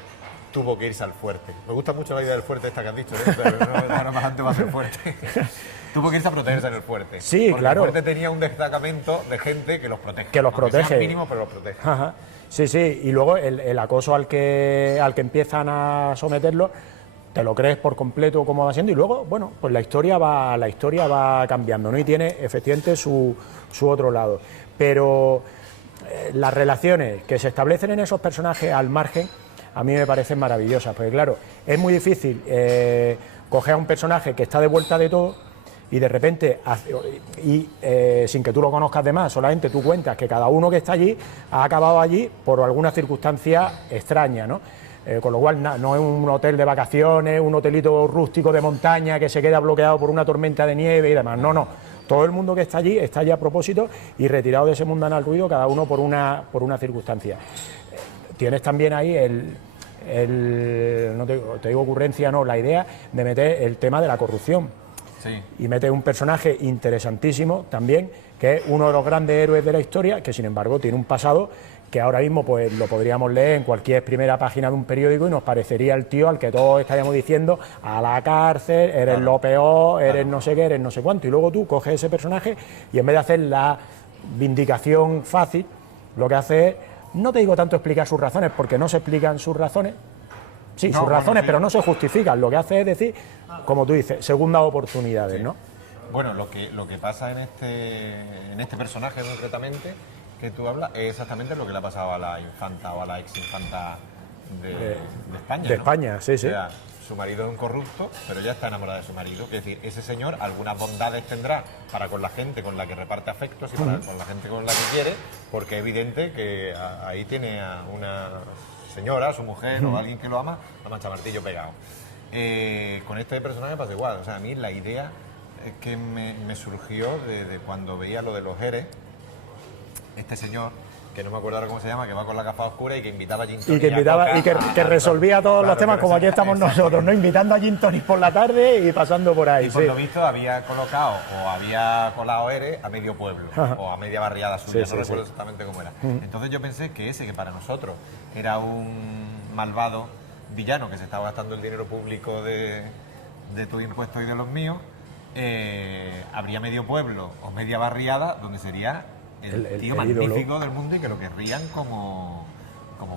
tuvo que irse al fuerte. Me gusta mucho la idea del fuerte esta que has dicho, pero ahora más antes va a ser fuerte. Tuvo que irse a protegerse en el fuerte. Sí, porque claro. El fuerte tenía un destacamento de gente que los protege. Que los protege. Sean mínimos, pero los protege. Ajá. Sí, sí, y luego el acoso al que empiezan a someterlo, te lo crees por completo cómo va siendo, y luego, bueno, pues la historia va cambiando, ¿no? Y tiene efectivamente su otro lado. Pero las relaciones que se establecen en esos personajes al margen, a mí me parecen maravillosas, porque claro, es muy difícil coger a un personaje que está de vuelta de todo y de repente, sin que tú lo conozcas de más, solamente tú cuentas que cada uno que está allí ha acabado allí por alguna circunstancia extraña, ¿no? Con lo cual no es un hotel de vacaciones, un hotelito rústico de montaña que se queda bloqueado por una tormenta de nieve y demás, no. Todo el mundo que está allí a propósito y retirado de ese mundanal ruido, cada uno por una circunstancia. Tienes también ahí no te digo ocurrencia, no, la idea de meter el tema de la corrupción. Sí. Y mete un personaje interesantísimo también, que es uno de los grandes héroes de la historia, que sin embargo tiene un pasado que ahora mismo pues lo podríamos leer en cualquier primera página de un periódico y nos parecería el tío al que todos estaríamos diciendo a la cárcel, eres lo peor, eres no sé qué, eres no sé cuánto, y luego tú coges ese personaje y en vez de hacer la vindicación fácil, lo que hace es, no te digo tanto explicar sus razones, porque no se explican sus razones, sí, sus razones, sí, pero no se justifican, lo que hace es decir, como tú dices, segundas oportunidades, sí, ¿no? Bueno, lo que pasa en este personaje concretamente que tú hablas es exactamente lo que le ha pasado a la infanta o a la ex infanta de España. De España, sí, sí. O sea, su marido es un corrupto, pero ella está enamorada de su marido. Es decir, ese señor algunas bondades tendrá para con la gente con la que reparte afectos y para con la gente con la que quiere, porque es evidente que ahí tiene a una señora, a su mujer o a alguien que lo ama, a machamartillo pegado. Con este personaje pasa igual. O sea, a mí la idea que me surgió de cuando veía lo de los ERE, este señor, que no me acuerdo ahora cómo se llama, que va con la gafa oscura y que invitaba a Gin Tonic y que resolvía todos los temas como aquí estamos nosotros, ¿no? Invitando a Gin Tonic por la tarde y pasando por ahí. Y por lo visto había colocado o había colado ERE a medio pueblo o a media barriada suya, no recuerdo exactamente cómo era. Entonces yo pensé que para nosotros era un malvado villano que se estaba gastando el dinero público de tus impuestos y de los míos, habría medio pueblo o media barriada donde sería el tío magnífico ídolo del mundo y que lo querrían como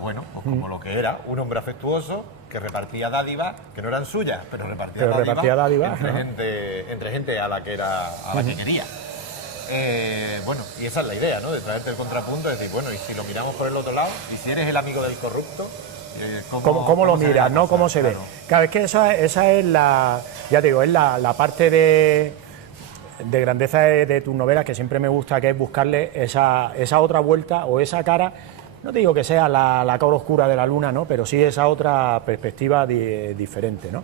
bueno, pues como lo que era, un hombre afectuoso que repartía dádivas, que no eran suyas, pero repartía dádivas entre gente a la que quería. Bueno, y esa es la idea, ¿no? De traerte el contrapunto, de decir, bueno, y si lo miramos por el otro lado, y si eres el amigo del corrupto, ¿Cómo lo miras, ¿no? ¿Cómo se ve? Claro, es que esa es la, ya te digo, es la parte de grandeza de tus novelas que siempre me gusta, que es buscarle esa otra vuelta o esa cara, no te digo que sea la cara oscura de la luna, ¿no? Pero sí esa otra perspectiva diferente, ¿no?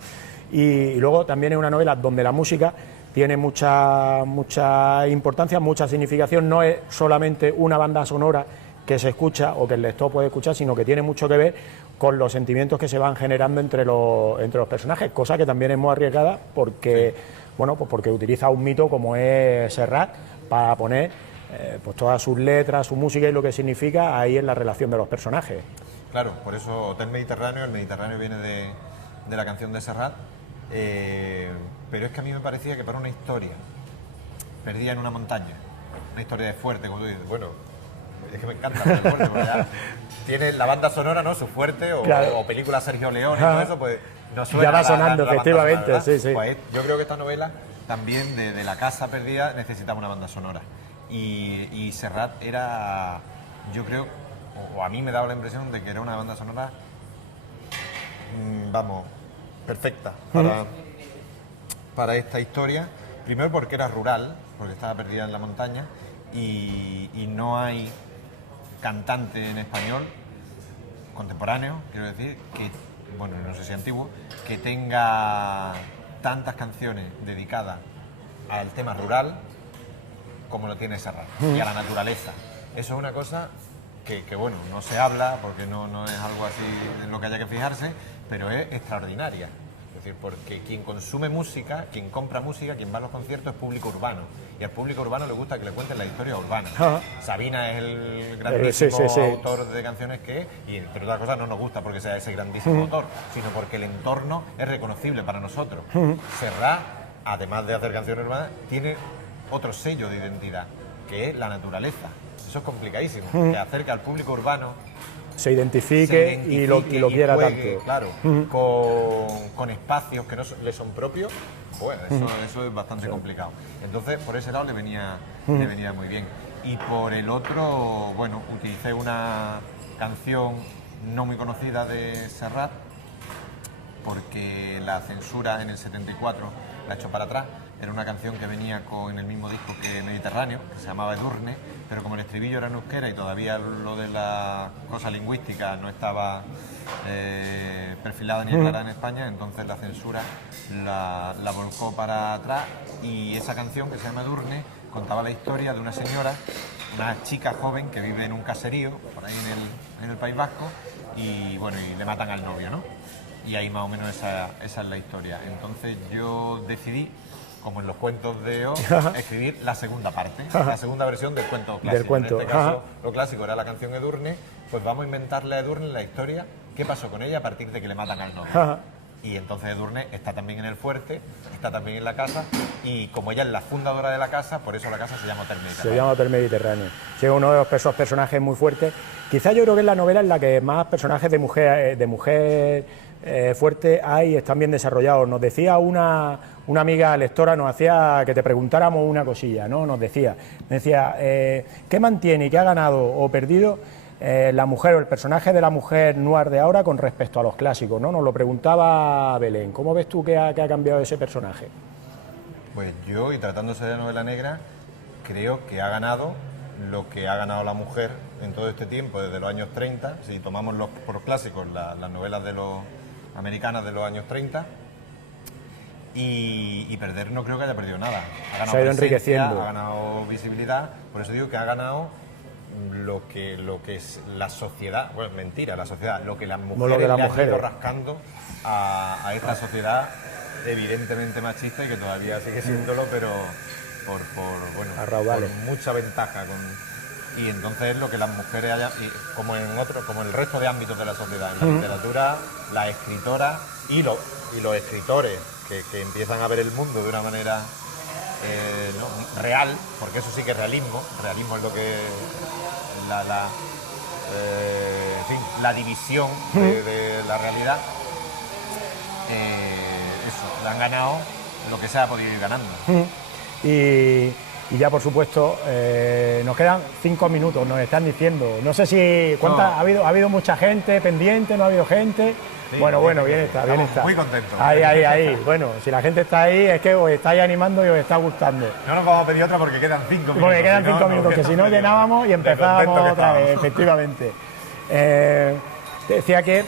Y luego también es una novela donde la música tiene mucha importancia, mucha significación, no es solamente una banda sonora que se escucha o que el lector puede escuchar, sino que tiene mucho que ver con los sentimientos que se van generando entre los personajes, cosa que también es muy arriesgada porque, bueno, pues porque utiliza un mito como es Serrat para poner pues todas sus letras, su música y lo que significa ahí en la relación de los personajes. Claro, por eso Hotel Mediterráneo, el Mediterráneo viene de la canción de Serrat, pero es que a mí me parecía que para una historia perdida en una montaña, una historia de fuerte, como tú dices, bueno, es que me encanta el fuerte, porque ya tiene la banda sonora, ¿no? Su fuerte, o película Sergio Leone y todo eso, pues no suena. Ya va sonando, efectivamente, sonora, sí. Pues yo creo que esta novela también de La casa perdida necesitaba una banda sonora. Y Serrat era, yo creo, o a mí me daba la impresión de que era una banda sonora, vamos, perfecta para esta historia. Primero porque era rural, porque estaba perdida en la montaña y no hay cantante en español contemporáneo, quiero decir, bueno, no sé si antiguo, que tenga tantas canciones dedicadas al tema rural como lo tiene Serrat, y a la naturaleza. Eso es una cosa que bueno, no se habla porque no es algo así en lo que haya que fijarse, pero es extraordinaria. Es decir, porque quien consume música, quien compra música, quien va a los conciertos es público urbano. Y al público urbano le gusta que le cuenten la historia urbana. Sabina es el grandísimo autor de canciones que es, y entre otras cosas no nos gusta porque sea ese grandísimo autor, sino porque el entorno es reconocible para nosotros. Serrat, además de hacer canciones urbanas, tiene otro sello de identidad, que es la naturaleza. Eso es complicadísimo, que acerca al público urbano se identifique y lo quiera juegue, tanto. Claro, con espacios que no le son propios, pues eso es bastante complicado. Entonces, por ese lado le venía muy bien. Y por el otro, bueno, utilicé una canción no muy conocida de Serrat, porque la censura en el 74 la echó para atrás. Era una canción que venía en el mismo disco que Mediterráneo, que se llamaba Edurne, pero como el estribillo era en euskera y todavía lo de la cosa lingüística no estaba perfilada ni aclarada en España, entonces la censura la volcó para atrás, y esa canción, que se llama Edurne, contaba la historia de una señora, una chica joven que vive en un caserío por ahí en el País Vasco, y bueno, y le matan al novio, ¿no? Y ahí más o menos esa es la historia. Entonces yo decidí, como en los cuentos de O, escribir la segunda parte, la segunda versión del cuento clásico. Del cuento. En este caso, lo clásico era la canción Edurne, pues vamos a inventarle a Edurne la historia, qué pasó con ella a partir de que le matan al novio. Y entonces Edurne está también en el fuerte, está también en la casa, y como ella es la fundadora de la casa, por eso la casa se llama Hotel Mediterráneo. Se llama Hotel Mediterráneo. Sí, es uno de esos personajes muy fuertes. Quizá yo creo que es la novela en la que más personajes de mujer fuerte hay y están bien desarrollados. Nos decía una amiga lectora, nos hacía que te preguntáramos una cosilla, ¿no? Nos decía, ¿qué mantiene y qué ha ganado o perdido la mujer o el personaje de la mujer noir de ahora con respecto a los clásicos, ¿no? Nos lo preguntaba Belén. ¿Cómo ves tú que ha cambiado ese personaje? Pues yo, y tratándose de novela negra, creo que ha ganado lo que ha ganado la mujer en todo este tiempo, desde los años 30, si tomamos por clásicos las novelas americanas de los años 30, y perder no creo que haya perdido nada. Ha ganado se ha ido enriqueciendo. Ha ganado visibilidad, por eso digo que ha ganado lo que es la sociedad, bueno, mentira, la sociedad, lo que las mujeres le han ido rascando a esta sociedad evidentemente machista y que todavía sigue siéndolo, pero por mucha ventaja. Y entonces lo que las mujeres hayan, como el resto de ámbitos de la sociedad, en la literatura, las escritoras y los escritores que empiezan a ver el mundo de una manera real, porque eso sí que es realismo es lo que la división de la realidad, eso, le han ganado lo que se ha podido ir ganando. Y ya, por supuesto, nos quedan 5 minutos, nos están diciendo. No sé si... ¿Ha habido mucha gente pendiente? ¿No ha habido gente? Sí, bueno, bien está. Muy contentos. Ahí. Bueno, si la gente está ahí, es que os estáis animando y os está gustando. No nos vamos a pedir otra porque quedan 5 minutos. Porque quedan 5 minutos, que si no llenábamos y empezábamos otra vez, efectivamente. Decía que,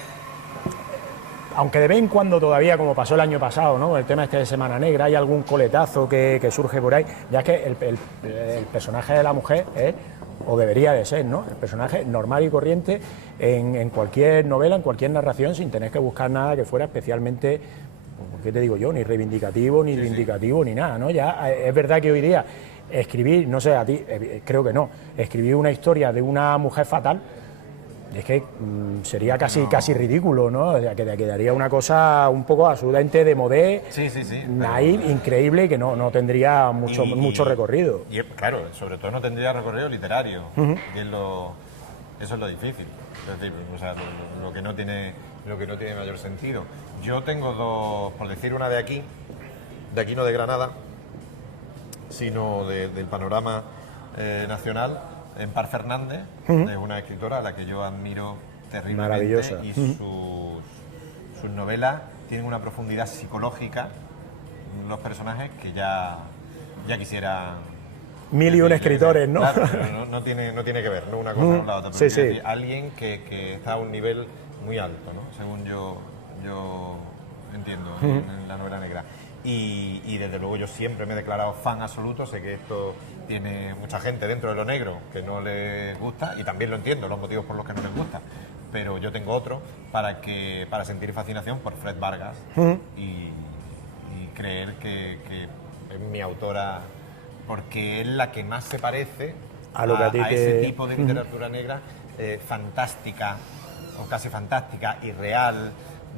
aunque de vez en cuando todavía, como pasó el año pasado, ¿no? El tema este de Semana Negra, hay algún coletazo que surge por ahí, ya es que el personaje de la mujer es, o debería de ser, ¿no? El personaje normal y corriente en cualquier novela, en cualquier narración, sin tener que buscar nada que fuera especialmente, ¿qué te digo yo? Ni reivindicativo, ni vindicativo, ni nada, ¿no? Ya es verdad que hoy día escribir, no sé, a ti, creo que no, escribir una historia de una mujer fatal, es que sería casi ridículo, ¿no? O sea, que te quedaría una cosa un poco absolutamente de modé, naif, increíble, que no tendría mucho recorrido. Y claro, sobre todo no tendría recorrido literario, que eso es lo difícil. Es decir, o sea, lo que no tiene mayor sentido. Yo tengo dos, por decir una de aquí no de Granada, sino del panorama nacional. Empar Fernández, es una escritora a la que yo admiro terriblemente. Maravillosa. Y sus novelas tienen una profundidad psicológica, los personajes, que ya quisiera... Mil y un escritores, ¿no? Claro, pero no tiene que ver, ¿no? Una cosa con la otra. Pero decir, alguien que está a un nivel muy alto, ¿no? Según yo yo entiendo en la novela negra. Y desde luego yo siempre me he declarado fan absoluto, sé que esto tiene mucha gente dentro de lo negro que no les gusta, y también lo entiendo, los motivos por los que no les gusta, pero yo tengo otro para sentir fascinación por Fred Vargas y creer que es mi autora, porque es la que más se parece a ese tipo de literatura negra fantástica, o casi fantástica, y real,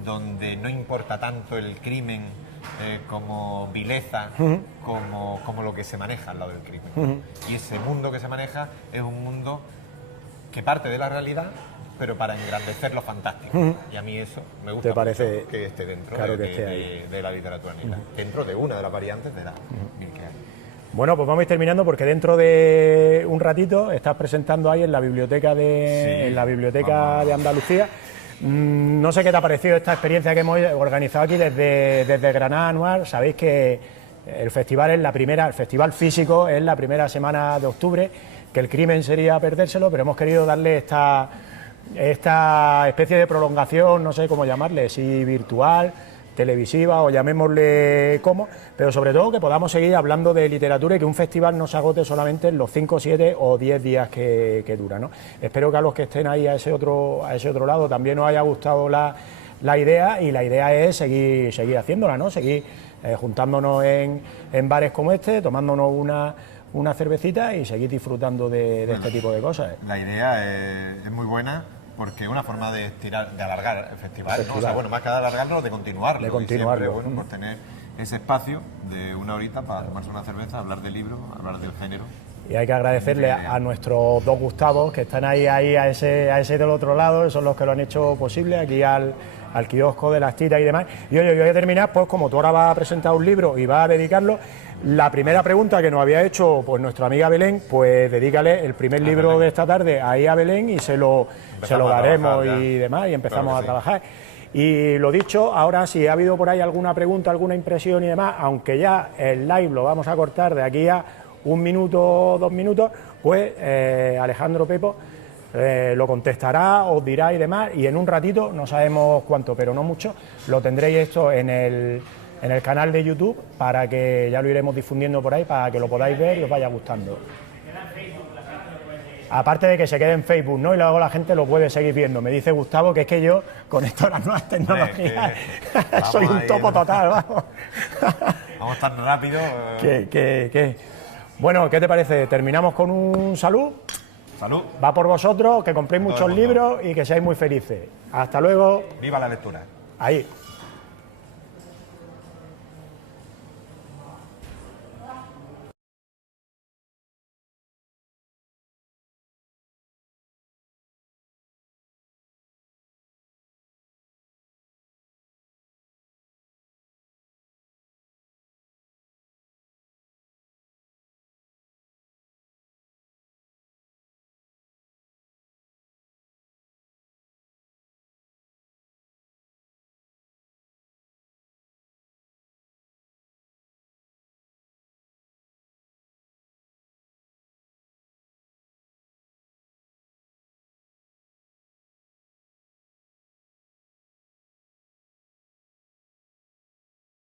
donde no importa tanto el crimen como vileza, como lo que se maneja al lado del crimen. Y ese mundo que se maneja es un mundo que parte de la realidad, pero para engrandecer lo fantástico. Y a mí eso me gusta mucho que esté dentro de la literatura negra, dentro de una de las variantes de la que hay. Bueno, pues vamos a ir terminando porque dentro de un ratito estás presentando ahí en la biblioteca de Andalucía. No sé qué te ha parecido esta experiencia que hemos organizado aquí desde Granada Noir. Sabéis que el festival el festival físico es la primera semana de octubre, que el crimen sería perdérselo, pero hemos querido darle esta especie de prolongación, no sé cómo llamarle, si virtual, televisiva o llamémosle como, pero sobre todo que podamos seguir hablando de literatura y que un festival no se agote solamente en los 5, 7 o 10 días que dura, ¿no? Espero que a los que estén ahí a ese otro lado también os haya gustado la idea, y la idea es seguir haciéndola, ¿no? Seguir juntándonos en bares como este, tomándonos una cervecita y seguir disfrutando de este tipo de cosas. La idea es muy buena, porque es una forma de alargar el festival, ¿no? O sea, bueno, más que de alargarlo, de continuarlo. Y siempre, bueno, por tener ese espacio de una horita para tomarse una cerveza, hablar del libro, hablar del género. Y hay que agradecerle a nuestros dos Gustavos que están ahí a ese del otro lado, son los que lo han hecho posible, aquí al kiosco de las tiras y demás. Y oye, yo voy a terminar, pues como tú ahora vas a presentar un libro y vas a dedicarlo, la primera pregunta que nos había hecho pues nuestra amiga Belén, pues dedícale el primer libro de esta tarde ahí a Belén y se lo daremos y demás, y empezamos a trabajar. Y lo dicho, ahora si ha habido por ahí alguna pregunta, alguna impresión y demás, aunque ya el live lo vamos a cortar de aquí a 1 minuto, 2 minutos, pues Alejandro Pepo lo contestará, os dirá y demás, y en un ratito, no sabemos cuánto, pero no mucho, lo tendréis esto en el canal de YouTube, para que ya lo iremos difundiendo por ahí, para que lo podáis ver y os vaya gustando. Aparte de que se quede en Facebook, ¿no? Y luego la gente lo puede seguir viendo. Me dice Gustavo que es que yo, con esto de las nuevas tecnologías, soy un topo total, vamos. Vamos tan rápido. Bueno, ¿qué te parece? ¿Terminamos con un salud? Salud. Va por vosotros, que compréis muchos libros y que seáis muy felices. Hasta luego. Viva la lectura. Ahí.